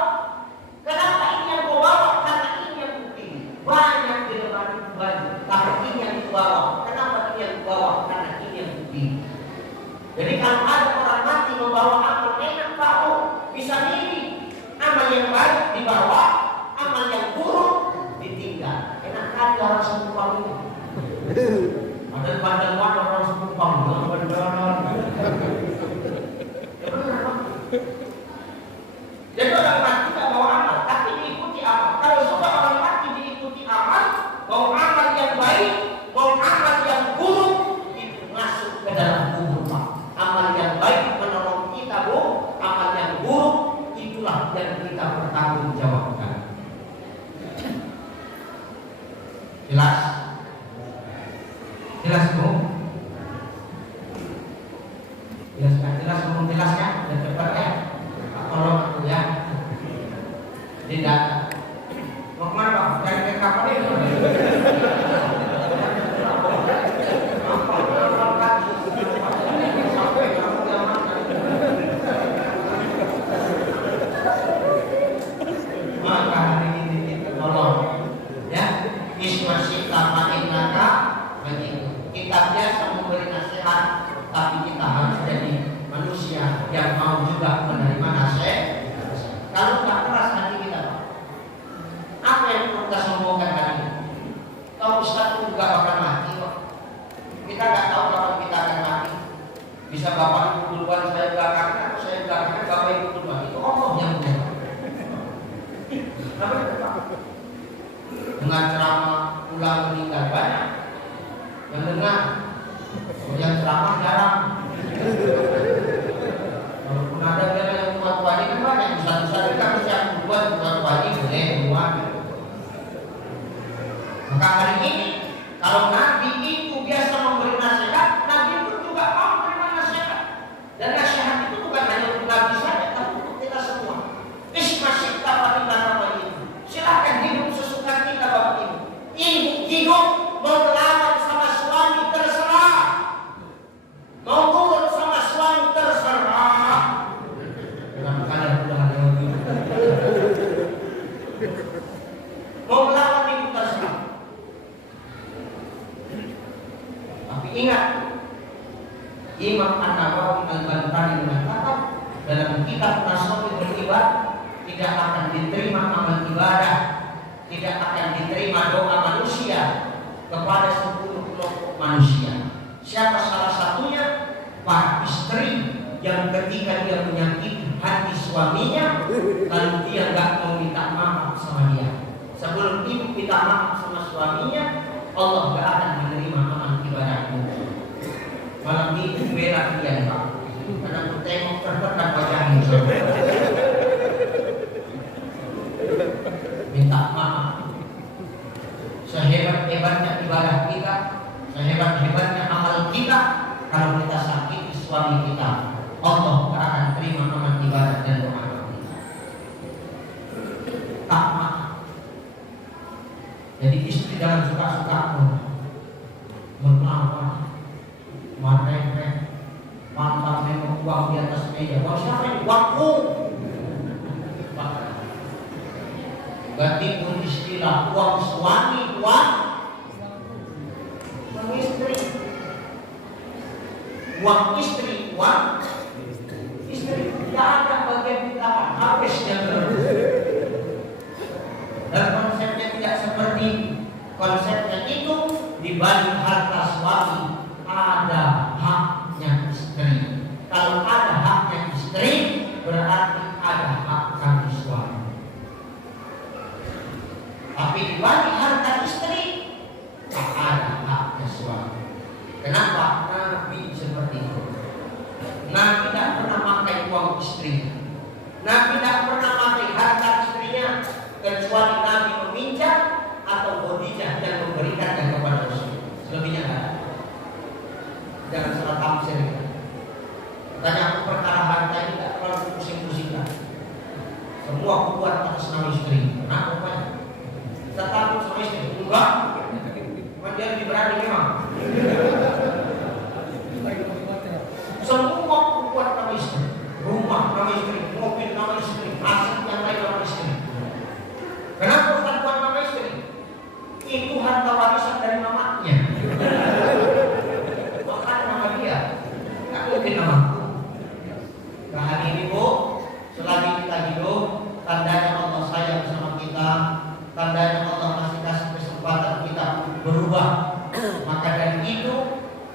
Kenapa ini yang gua bawa? Karena ini yang bukti. Banyak di depan baju, tapi ini yang dibawa. Kenapa ini yang dibawa? Karena ini yang bukti. Jadi kalau ada orang mati membawa amal enak tahu bisa milih. Amal yang baik dibawa, amal yang buruk ditinggal. Enak aja orang sepumpang ini. Ada pandangan orang sepumpang jadi orang mati tidak bawa amal, tapi diikuti amal. Kalau sudah orang mati diikuti amal, mau amal yang baik, mau amal yang buruk, itu masuk ke dalam kubur Pak. Amal yang baik menolong kita Bu, amal yang buruk itulah yang kita bertanggungjawabkan. Jelas? Jelas Bu? Jelas belum jelas kan? Dan cepat ya. Tolong aku ya. Tidak. Mau kemana Pak? Cari ke kapal ini. Maka hari ini kita tolong ya. Ismasih tapain naka begitu. Kita biasa memberi nasihat, tapi kita harus jadi manusia yang mau juga menerima nasihat. Kalau tak keras hati kita, apa yang perlu kita sombongkan hari ini? Kalau Ustaz itu juga akan mati kok. Kita nggak tahu kapan kita akan mati. Bisa Bapak ibu duluan, saya belakangnya, atau saya belakangnya, Bapak ibu duluan. Itu Allah yang menentukan. Dengan ceramah pulang meninggal banyak yang dengar, yang ceramah jarang. Walaupun ada yang buat wajib kan banyak, bisa-bisa kita bisa buat wajib boleh buat. Maka hari ini kalau Nabi itu biasa memberi nasihat, Nabi pun juga mau menerima nasihat. Dan nasihat itu bukan hanya untuk Nabi saja, tapi untuk kita semua. Ismasih tapatin naka itu. Silakan hidup sesuka kita Bapak Ibu. Ibu hidup mau melawan sama suami terserah, mau turun sama suami terserah. Dalam keadaan udah ada lagi. Mau melawan ibu terserah. Tapi ingat, Imam An-Nawawi Al-Albani mengatakan dalam kitab Nasaihul Ibad tidak akan diterima amal ibadah, tidak akan diterima doa manusia kepada 10 kelompok manusia. Siapa salah satunya? Pak istri yang ketika dia menyakiti hati suaminya, lalu dia nggak mau minta maaf sama dia. Sebelum ibu minta maaf sama suaminya, Allah nggak akan menerima amal ibadahmu. Malam ini bela dia Pak, karena aku tengok terdekat wajahnya. Minta maaf. Sehebat-hebatnya ibadah kita, sehebat-hebatnya amal kita, kalau kita sakiti suami kita, Allah tak akan terima amal ibadah dan doa kita. Tak maaf. Jadi istri jangan suka-suka melawan, marah-marah, mantan memang uang di atas meja. Uang siapa ini? Uangku. Berarti pun istilah uang suami, uang istri. Uang istri, uang istri. Tidak ada bagian kita habisnya. Dan konsepnya tidak seperti konsepnya itu. Di balik harta suami ada haknya istri. Kalau ada haknya istri, berarti ada hak kami suami. Tapi di balik harta istri tak ada berubah. Maka dari itu,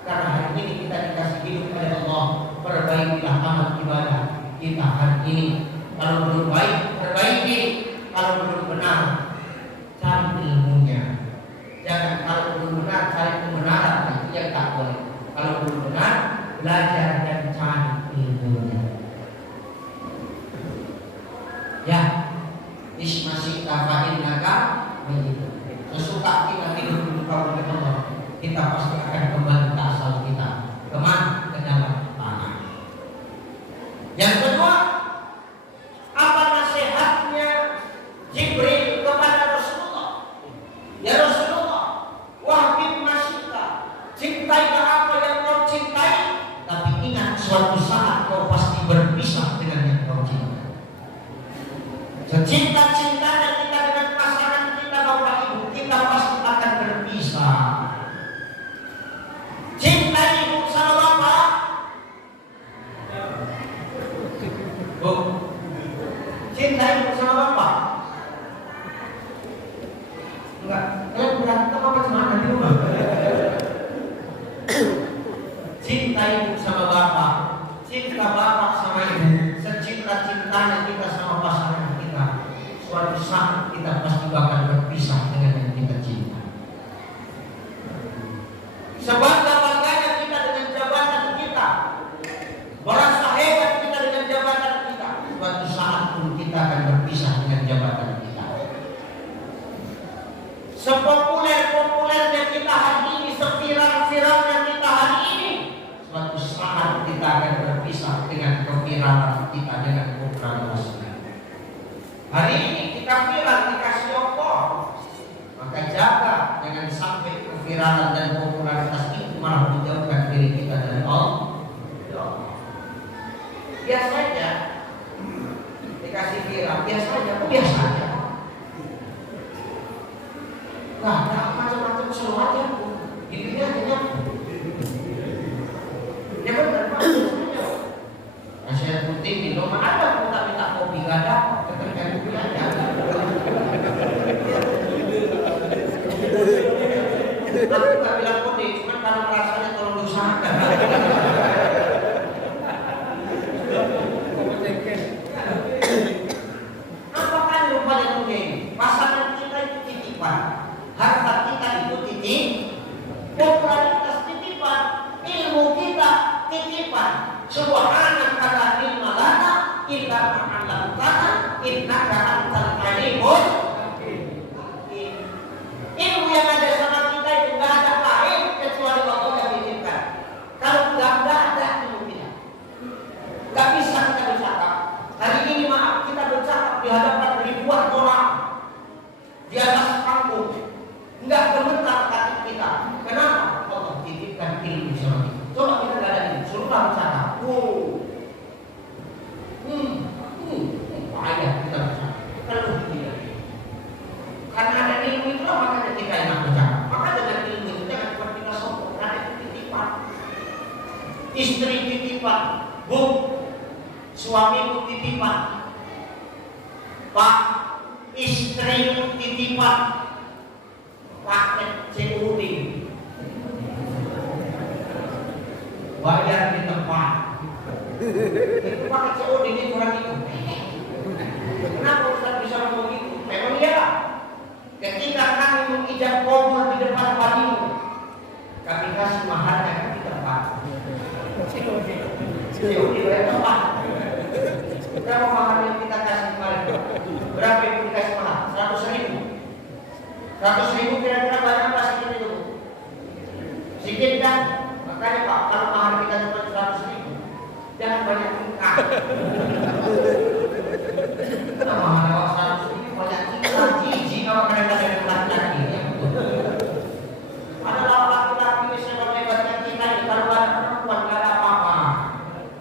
karena hari ini kita dikasih hidup oleh Allah, perbaikilah amal ibadah kita hari ini. Kalau belum baik, perbaiki. Kalau belum benar, cari ilmunya. Jangan kalau belum benar cari kebenaran, itu yang tak boleh. Kalau belum benar, belajar dan cari ilmunya. Ya, ismasih tafain naga begitu. Sesuka kita hidup di muka bumi Allah, kita pasti akan kembali ke asal kita. Kemana? Ke dalam tanah. Yang kedua, apa nasihatnya Jibril kepada Rasulullah? Ya Rasulullah, wahbib masyika, cintailah apa yang kau cintai, tapi ingat suatu saat kau pasti berpisah dengan yang kau cintai. Secinta-cintanya kita dengan pasangan kita, Bapak Ibu, kita pasti akan berpisah. Cinta ibu sama bapak, Bu, cinta ibu sama bapak. Enggak, kalian berantem apa gimana di rumah? Cinta ibu sama bapak, cinta bapak sama ibu, secinta-cintanya kita sama pasangan kita, suatu saat kita pasti bakal berpisah dengan yang kita cinta. Sebangga-bangganya kita dengan jabatan kita, merasa hebat kita dengan jabatan kita, suatu saat pun kita akan berpisah dengan jabatan kita. Sepopuler-populernya kita hari ini, seviral-viralnya kita hari ini, suatu saat kita akan berpisah dengan keviralan kita, dengan popularitas. Hari ini kita viral dikasih Allah, maka jaga jangan sampai keviralan dan popularitas itu malah menjauhkan diri kita dari Allah. Biasa aja dikasih viral, biasa aja, biasa aja. Nah, ada macam-macam selalu aja, gini aja. Ya benar Pak, biasanya. Nasihat putih di rumah ada, kita minta kopi gak ada, ketika kopi aja. Aku gak bilang kopi, cuma kalau rasanya tolong diusahakan. Apakah rupanya begini? Pasangan kita itu titipan, harta kita itu titip, popularitas titipan, ilmu kita titipan. Subhanaka la ilma lana illa ma 'allamtana innaka antal alimul hakim. Ilmu yang ada sama kita itu tidak ada lain kecuali Allah yang titipkan. Kalau tidak ada ilmu kita, tidak bisa kita bercakap. Hari ini maaf kita bercakap di hadapan ribuan orang di atas panggung, tidak gemetar hati kita. Kenapa? Allah titipkan ilmu sama kita. Coba kita tidak ada ilmu, suruh bercakap. Bahaya kita bercakap. Kalau tidak, karena ada ilmu itulah makanya kita enak bercakap. Maka dengan ilmu itu jangan cuma kita sombong, karena itu titipan. Istri titipan, Bu, suamimu titipan, Pak, istrimu titipan, paket COD, bayar di tempat. Itu paket COD ini kurang itu. Kenapa Ustaz bisa ngomong gitu? Memang iya. Ketika kami mengijab kabul di depan walimu, kami kasih maharnya kan di tempat. COD bayar tempat. Berapa mahar yang kita kasih kemarin? Berapa yang dikasih mahar? 100.000. 100.000 kira-kira banyak apa sedikit itu? Sedikit kan? Makanya Pak, kalau mahar kita cuma 100.000, jangan banyak tingkah. Kita mahar 100.000 banyak tingkah, jijik kalau kadang-kadang laki-laki. Adalah laki-laki sehebat-hebatnya kita ini, kalau ada perempuan gak ada apa-apa.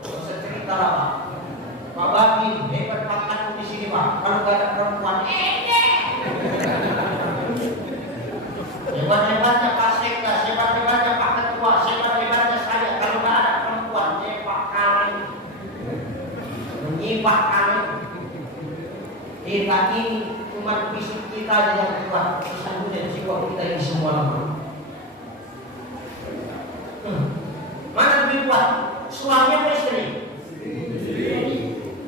Secerita lah Pak. Pak Bagi, hebat makanmu di sini Pak. Kalau gak ada perempuan, hebat-hebatnya Pak Sekda, hebat-hebatnya Pak Ketua, hebat-hebatnya saya. Kalau gak ada perempuan, Pak kami menyimak kami. Kita ini cuma fisik kita yang kuat, sesungguhnya jiwa kita ini semua rumah. Mana lebih kuat? Suami apa istri?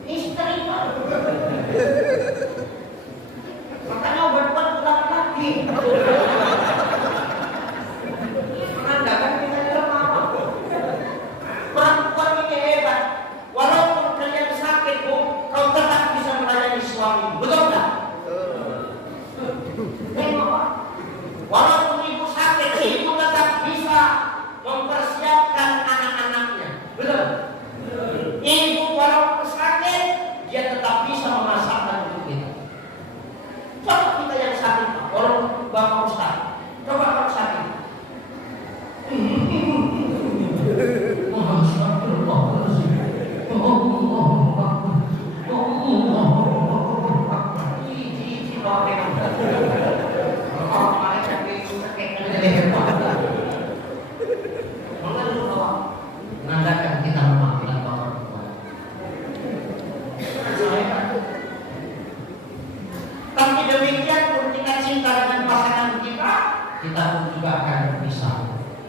Istri Pak. Makanya obat kuat laki-laki. Menandakan kita lemah. Perempuan ini hebat. Walaupun kalian sakit, Bu, kau tetap bisa melayani suami. Betul tak? Tengok. Walaupun ibu sakit, ibu tetap bisa mempersiapkan anak-anaknya. Betul? Ibu walaupun sakit, dia tetap bisa memasakkan untuk kita. Coba kita yang sakit, Pak. Walaupun Bapak Ustaz, coba kalau sakit. Menandakan kita memaafkan orang tua. Tapi demikian pun kita cinta dengan pasangan kita, kita pun juga akan berpisah.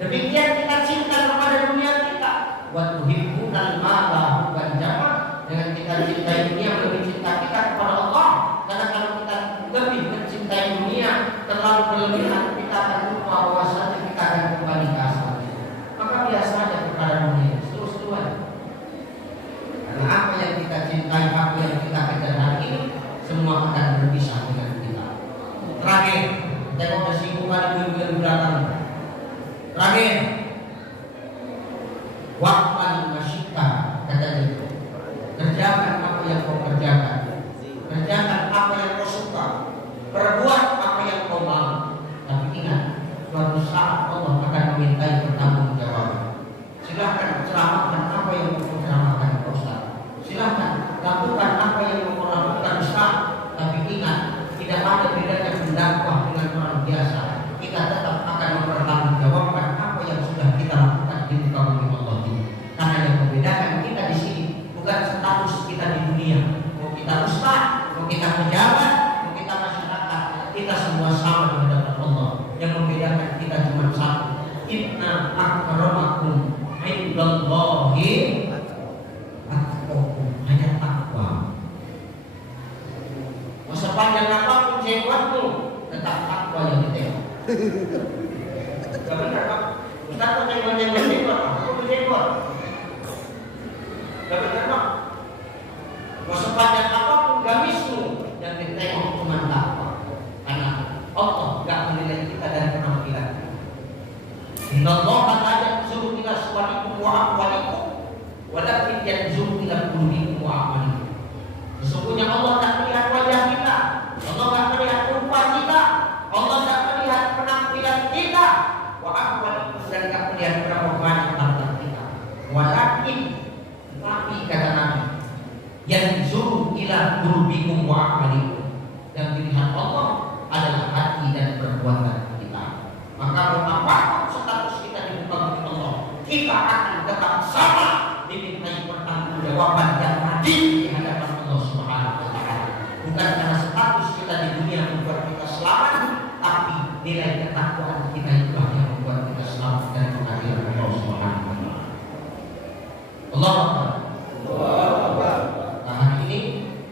Demikian kita cinta kepada dunia kita. Wa tuhibbunal mala hubban jamma. Dengan kita cintai dunia lebih cinta kita kepada Allah. Karena kalau kita lebih mencintai dunia terlalu berlebihan, kita akan lupa bahwasanya kita akan kembali ke asalnya. Maka biasa saja kepada dunia, terus-terusan. Karena apa yang kita cintai, apa yang kita kejar hari ini, semua akan berpisah dengan kita. Terakhir, tengok kesimpulan ibu-ibu yang belakang. Terakhir, waqfan masyikka, katanya itu. Kerjakan apa yang kau kerjakan. Kerjakan apa yang kau suka. Perbuat apa yang kau mau. Tapi ingat, suatu saat Allah akan memintai pertanggungjawaban. Silahkan ceramahkan apa yang kau ceramahkan, Ustaz. Silahkan lakukan apa yang kau lakukan, Ustaz. Tapi ingat, tidak ada bedanya pendakwah dengan orang biasa. Kita tetap akan mempertanggungjawabkan apa yang sudah kita lakukan di muka bumi Allah ini. Karena yang membedakan kita di sini bukan status kita di dunia. Mau kita ustaz, mau kita pejabat, mau kita masyarakat, kita semua sama di hadapan Allah. Yang membedakan kita cuma satu. Inna akramakum indallahi atqakum. Hanya takwa. Mau sepanjang apapun jenggotmu, tetap takwa yang ditengok. Gak benar Pak. Ustaz kok jenggot-jenggot, aku jenggot. Gak benar Pak. Mau sepanjang apapun gamismu, yang ditengok cuma takwa. Karena Allah gak menilai kita dari penampilan. Innallaha la yanzuru ila suwarikum wa amwalikum, walakin yanzuru ila qulubikum wa a'malikum. Sesungguhnya Allah tak melihat wajah kita, Allah tak melihat rupa kita, Allah tak melihat penampilan kita, wa amwalikum, dan tak melihat berapa banyak harta kita. Walakin, tapi kata Nabi, yanzuru ila qulubikum wa a'malikum. Yang dilihat Allah adalah hati dan perbuatan kita. Maka betapapun status kita di muka bumi Allah, kita akan tetap sama dimintai pertanggungjawaban yang adil di hadapan Allah Subhanahu wa Ta'ala. Bukan karena status kita di dunia membuat kita selamat, tapi nilai ketakwaan kita itulah yang membuat kita selamat dari pengadilan Allah Subhanahu wa Ta'ala. Allah Akbar. Nah, hari ini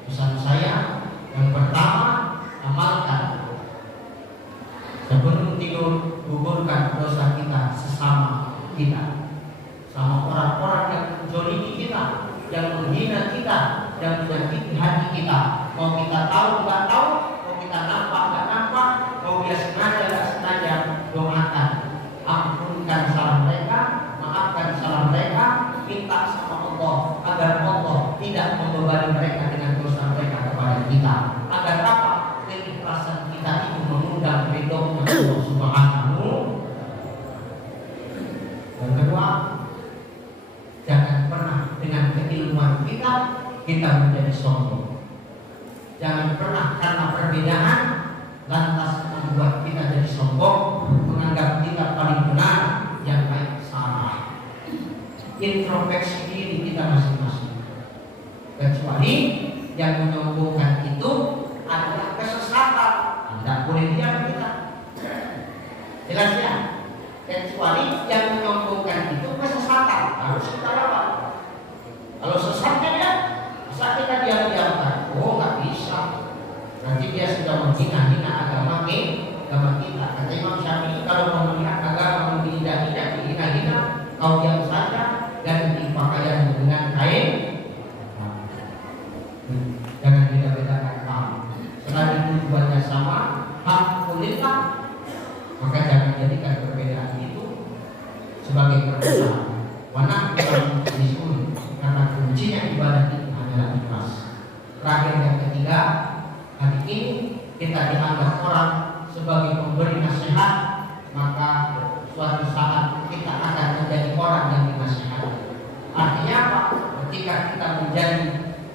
pesan saya yang pertama, amalkan. Sebelum tidur, gugurkan dosa kita sesama kita, sama orang-orang yang menzalimi kita, yang menghina kita, yang menyakiti hati kita. Mau kita tahu nggak tahu, mau kita nampak nggak nampak, mau dia sengaja nggak sengaja, doakan, ampunkan salah mereka, maafkan salah mereka, minta sama Allah agar Allah tidak membebani mereka dengan dosa mereka kepada kita. Agar apa? Keikhlasan kita itu mengundang ridho Allah Subhanahu. Yang kedua, jangan pernah dengan keilmuan kita menjadi sombong. Jangan pernah karena perbedaan lantas membuat kita jadi sombong, menganggap kita paling benar, yang lain salah. Introspeksi diri kita masing-masing. Kecuali yang menyombongkan itu adalah kesesatan, tidak boleh diam kita. nasihat. Kecuali yang menyombongkan itu kesesatan, harus kita lawan. Kalau sesatnya dia, masa kita diam-diamkan? Oh, nggak bisa. Nanti dia sudah menghina-hina agama kita. Kata Imam Syafi'i, kalau mau melihat agama dihina-hina, kau diam saja, ganti pakaian dengan kain. Jangan beda-bedakan kamu. Selagi tujuannya sama, hak kulitlah, maka jangan jadikan perbedaan itu sebagai perbedaan. Warna disun, karena kuncinya ibadah itu adalah ikhlas. Terakhir yang ketiga, hari ini kita dianggap orang sebagai pemberi nasihat, maka suatu saat kita akan menjadi orang yang dinasihati. Artinya apa? Ketika kita menjadi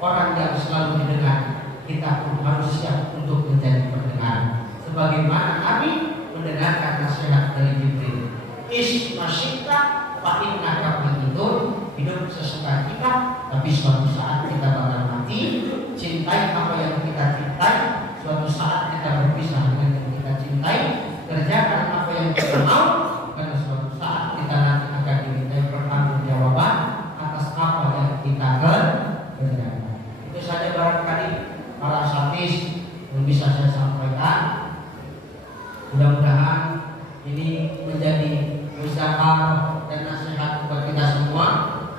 orang yang selalu didengar, kita pun harus siap untuk menjadi pendengar. Sebagaimana kami mendengarkan nasihat dari Jibril. Masyita Pak Inna itu hidup sesuka kita, tapi suatu saat kita bakal mati. Cintai apa yang kita cintai, suatu saat kita berpisah dengan yang kita cintai. Kerjakan apa yang kita mau, karena suatu saat kita nanti akan dimintai pertanggungjawaban atas apa yang kita kerjakan. Itu saja barangkali para satis yang bisa saya sampaikan. Mudah-mudahan ini menjadi usaha dan nasihat buat kita semua,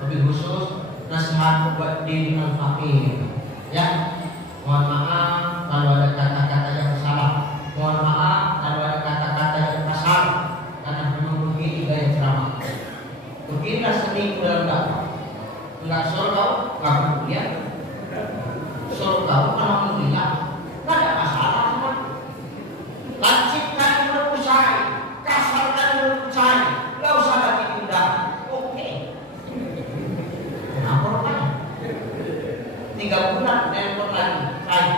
lebih khusus nasihat buat diri al-fakir. Ya, mohon maaf kalau ada kata-kata yang salah, mohon maaf kalau ada kata-kata yang kasar, karena memang begini gaya ceramah. Beginilah seni dalam dakwah. Enggak suruh kau, enggak peduli. Suruh kau alhamdulillah, enggak ada masalah semua. Lancipkan berusai, kasarkan berusai, enggak usah lagi diundang. Oke. Kenapa rupanya? 3 bulan nelpon lagi, saya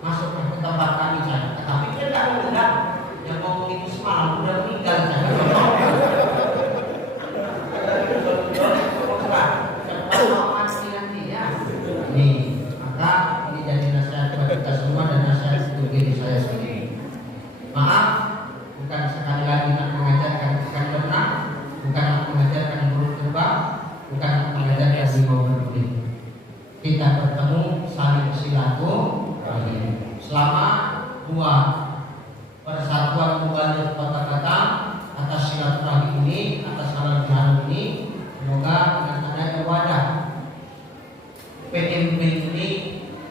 masuk ke tempat kami saya. Tetapi dia tidak mengundang. Yang ngomong itu semalam udah meninggal saya. Maka ini jadi nasihat buat kita semua dan nasihat untuk diri saya sendiri. Maaf, bukan sekali lagi nak mengajarkan bukan benar, bukan nak mengajarkan buruk terbang, bukan nak mengajarkan lima berdiri. Kita bertemu saling silaturahim. Selama 2 persatuan Mubalik Kota Batam atas silaturahim ini, atas halal bihalal ini, semoga dengan adanya wadah PMB ini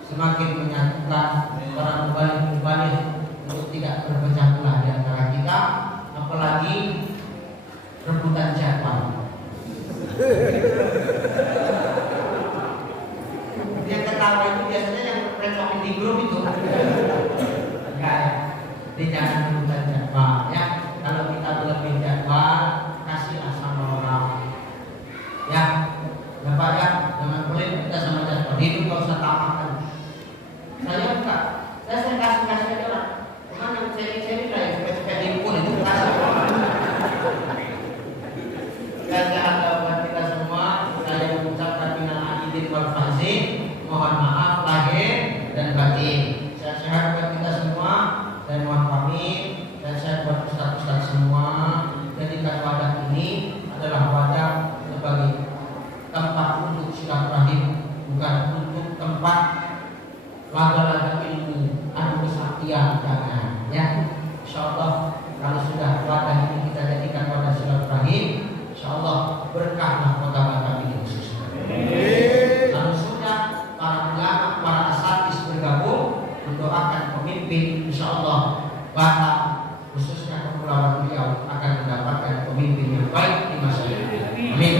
semakin menyatukan para mubalik untuk tidak berpecah belah di antara kita, apalagi rebutan jadwal. Yang ketawa itu biasanya yang recommend di grup itu. Enggak ya, jadi jangan rebutan jadwal ya. Kalau kita lebih jadwal, kasihlah sama orang ya. Bapak ya, jangan pelit kita sama jadwal. Hidup gak usah tamatkan. Saya enggak, saya kasih aja lah. Cuman yang seri-seri lah, yang cepet-cepet dimpul itu kasih. Sehat buat kita semua. Saya mengucapkan minal aidin wal faizin, mohon maaf lahir dan batin. Sehat buat kita semua. Saya mohon pamit. Dan saya buat ustaz-ustaz semua, jadikan wadah ini adalah wadah sebagai tempat untuk silaturahim, bukan untuk tempat laga-laga ilmu adu kesaktian, jangan ya. Insyaallah kalau sudah wadah ini kita jadikan wadah silaturahim, insyaallah berkahlah Kota Batam ini khususnya. Kalau sudah para ulama, para asatidz bergabung mendoakan pemimpin, insyaallah Batam khususnya kepulauan Riau akan mendapatkan pemimpin yang baik di masa depan. Amin.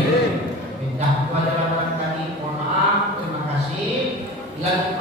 Dah, itu adalah tadi. Mohon maaf, terima kasih. Bila